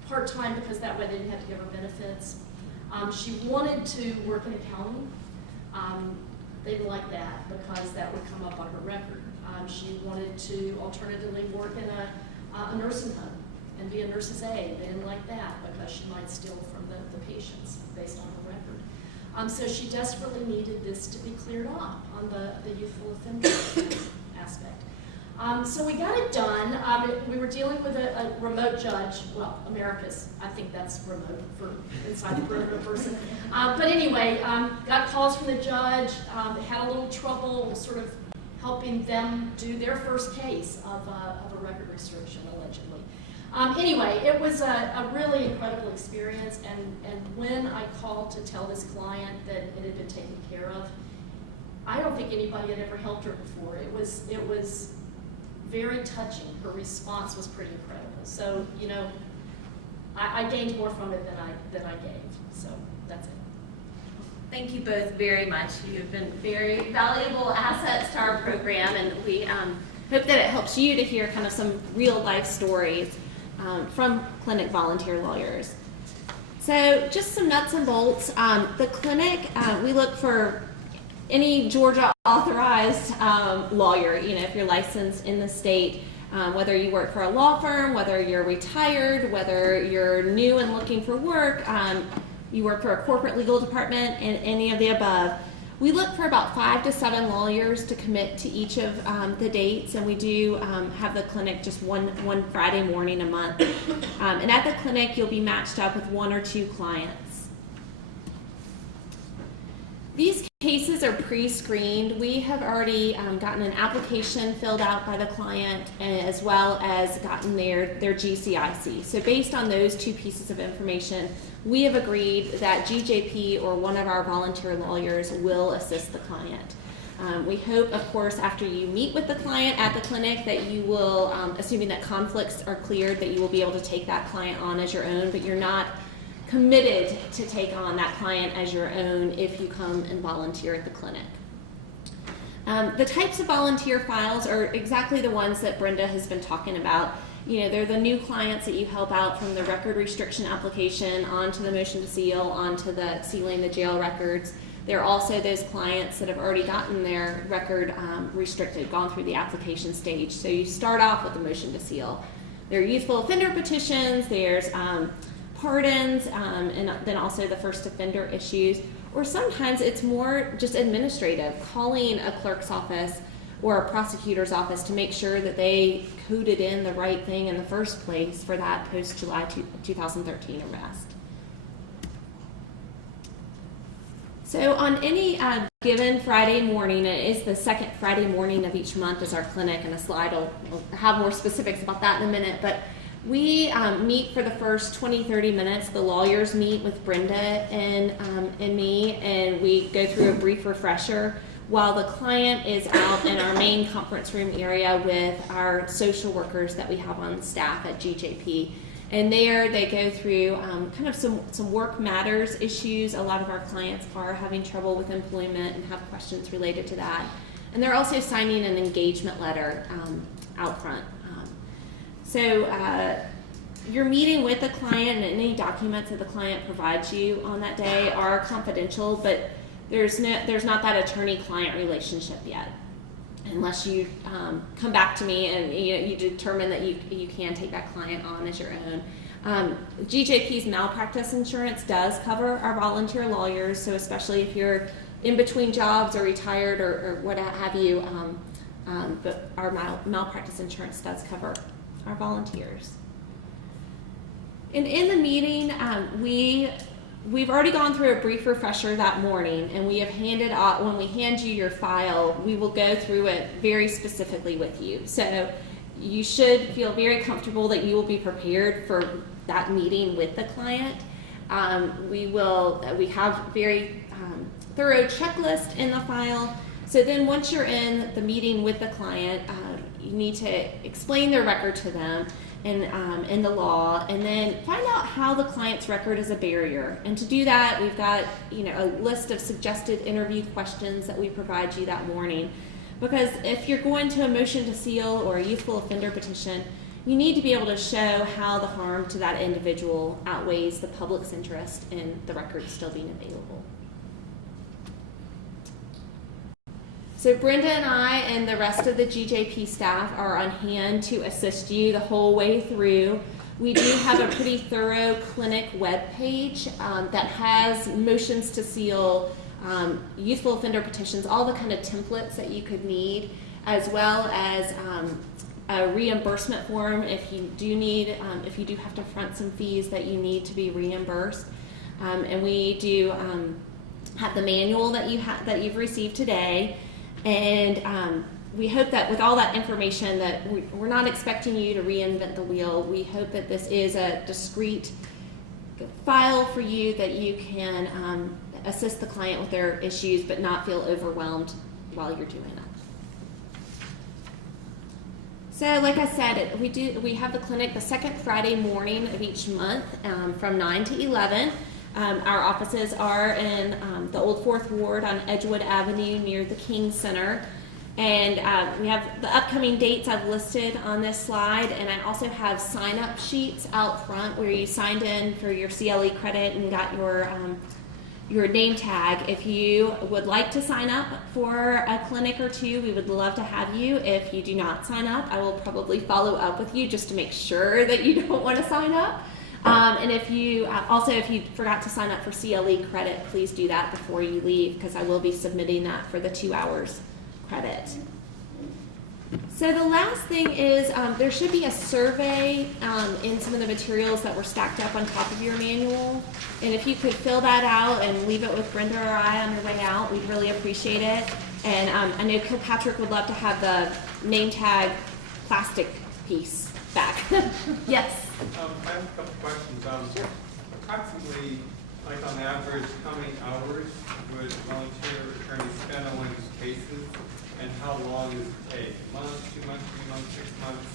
part-time because that way they didn't have to give her benefits. She wanted to work in accounting. They didn't like that because that would come up on her record. She wanted to alternatively work in a nursing home and be a nurse's aide. They didn't like that because she might steal from the patients based on her record. So she desperately needed this to be cleared up on the youthful offender aspect. So we got it done. We were dealing with a remote judge, well, America's, I think that's remote for inside the perimeter person. But anyway, got calls from the judge, had a little trouble sort of helping them do their first case of a record restriction, allegedly. Anyway, it was a really incredible experience, and when I called to tell this client that it had been taken care of, I don't think anybody had ever helped her before. It was very touching. Her response was pretty incredible. So, you know, I gained more from it than I gave. So that's it. Thank you both very much. You have been very valuable assets to our program, and we hope that it helps you to hear kind of some real life stories from clinic volunteer lawyers. So just some nuts and bolts. The clinic, we look for any Georgia authorized lawyer, you know, if you're licensed in the state, whether you work for a law firm, whether you're retired, whether you're new and looking for work, you work for a corporate legal department, and any of the above. We look for about 5 to 7 lawyers to commit to each of the dates, and we do have the clinic just one Friday morning a month. And at the clinic, you'll be matched up with 1 or 2 clients. These cases are pre-screened. We have already gotten an application filled out by the client, as well as gotten their GCIC. So based on those 2 pieces of information, we have agreed that GJP or one of our volunteer lawyers will assist the client. We hope, of course, after you meet with the client at the clinic that you will, assuming that conflicts are cleared, that you will be able to take that client on as your own, but you're not committed to take on that client as your own if you come and volunteer at the clinic. The types of volunteer files are exactly the ones that Brenda has been talking about. You know, they're the new clients that you help out from the record restriction application onto the motion to seal, onto the sealing the jail records. They're also those clients that have already gotten their record restricted, gone through the application stage. So you start off with the motion to seal. There are youthful offender petitions, there's pardons, and then also the first offender issues. Or sometimes it's more just administrative, calling a clerk's office or a prosecutor's office to make sure that they coded in the right thing in the first place for that post-July 2013 arrest. So on any given Friday morning, it is the second Friday morning of each month is our clinic, and a slide will have more specifics about that in a minute, but we meet for the first 20-30 minutes. The lawyers meet with Brenda and me, and we go through a brief refresher while the client is out in our main conference room area with our social workers that we have on staff at GJP. And there they go through kind of some work matters issues. A lot of our clients are having trouble with employment and have questions related to that. And they're also signing an engagement letter out front. So your meeting with the client and any documents that the client provides you on that day are confidential, but there's not that attorney-client relationship yet. unless you come back to me and you determine that you can take that client on as your own. GJP's malpractice insurance does cover our volunteer lawyers, so especially if you're in between jobs or retired or what have you, but our malpractice insurance does cover our volunteers. And in the meeting, we've already gone through a brief refresher that morning, and we have handed out, when we hand you your file, we will go through it very specifically with you. So you should feel very comfortable that you will be prepared for that meeting with the client. We have very thorough checklist in the file. So then once you're in the meeting with the client, you need to explain their record to them and the law, and then find out how the client's record is a barrier. And to do that, we've got a list of suggested interview questions that we provide you that morning. Because if you're going to a motion to seal or a youthful offender petition, you need to be able to show how the harm to that individual outweighs the public's interest in the record still being available. So Brenda and I and the rest of the GJP staff are on hand to assist you the whole way through. We do have a pretty thorough clinic webpage that has motions to seal, youthful offender petitions, all the kind of templates that you could need, as well as a reimbursement form if you do have to front some fees that you need to be reimbursed. And we do have the manual that you've received today. And we hope that with all that information that we're not expecting you to reinvent the wheel. We hope that this is a discrete file for you that you can assist the client with their issues but not feel overwhelmed while you're doing it. So like I said, we have the clinic the second Friday morning of each month from 9 to 11. Our offices are in the Old Fourth Ward on Edgewood Avenue near the King Center. And we have the upcoming dates I've listed on this slide, and I also have sign-up sheets out front where you signed in for your CLE credit and got your name tag. If you would like to sign up for a clinic or two, we would love to have you. If you do not sign up, I will probably follow up with you just to make sure that you don't want to sign up. And if you forgot to sign up for CLE credit, please do that before you leave, because I will be submitting that for the 2 hours credit. So the last thing is there should be a survey in some of the materials that were stacked up on top of your manual. And if you could fill that out and leave it with Brenda or I on your way out, we'd really appreciate it. And I know Kilpatrick would love to have the name tag plastic piece back. Yes? I have a couple questions. Approximately, like on average, how many hours would volunteer attorneys spend on one of these cases? And how long does it take? A month, 2 months, 3 months, 6 months?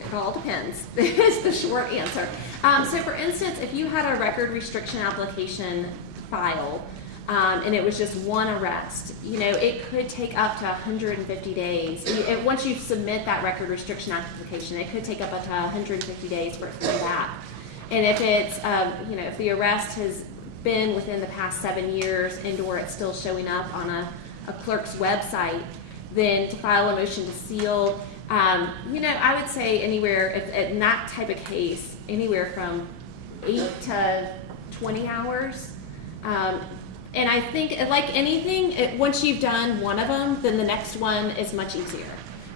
It all depends, is the short answer. So for instance, if you had a record restriction application file, and it was just one arrest, it could take up to 150 days. Once you submit that record restriction application, it could take up to 150 days for it to come back. And if it's, if the arrest has been within the past 7 years and/or it's still showing up on a clerk's website, then to file a motion to seal, I would say anywhere, in that type of case, anywhere from 8 to 20 hours. And I think, like anything, once you've done one of them, then the next one is much easier.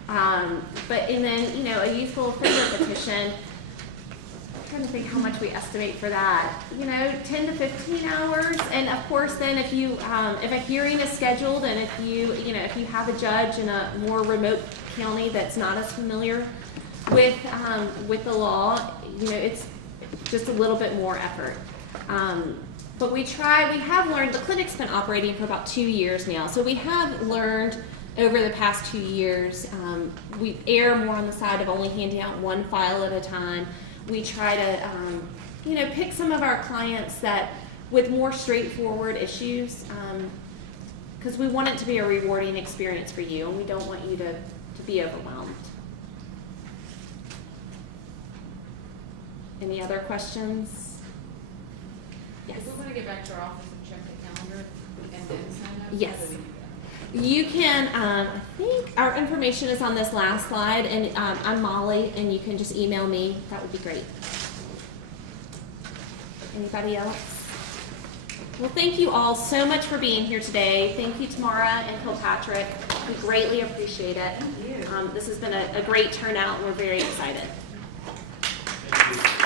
And then, a youthful offender petition, I'm trying to think how much we estimate for that. 10 to 15 hours. And of course, then if a hearing is scheduled, and if you have a judge in a more remote county that's not as familiar with the law, it's just a little bit more effort. But we have learned, the clinic's been operating for about 2 years now, so we have learned over the past 2 years, we err more on the side of only handing out one file at a time. We try to, pick some of our clients that with more straightforward issues, because we want it to be a rewarding experience for you, and we don't want you to be overwhelmed. Any other questions? Yes. If we want to get back to our office and check the calendar and then sign up, Yes. how do we do that? You can, I think our information is on this last slide, and I'm Molly, and you can just email me. That would be great. Anybody else? Well, thank you all so much for being here today. Thank you, Tamara and Kilpatrick. We greatly appreciate it. Thank you. This has been a great turnout, and we're very excited. Thank you.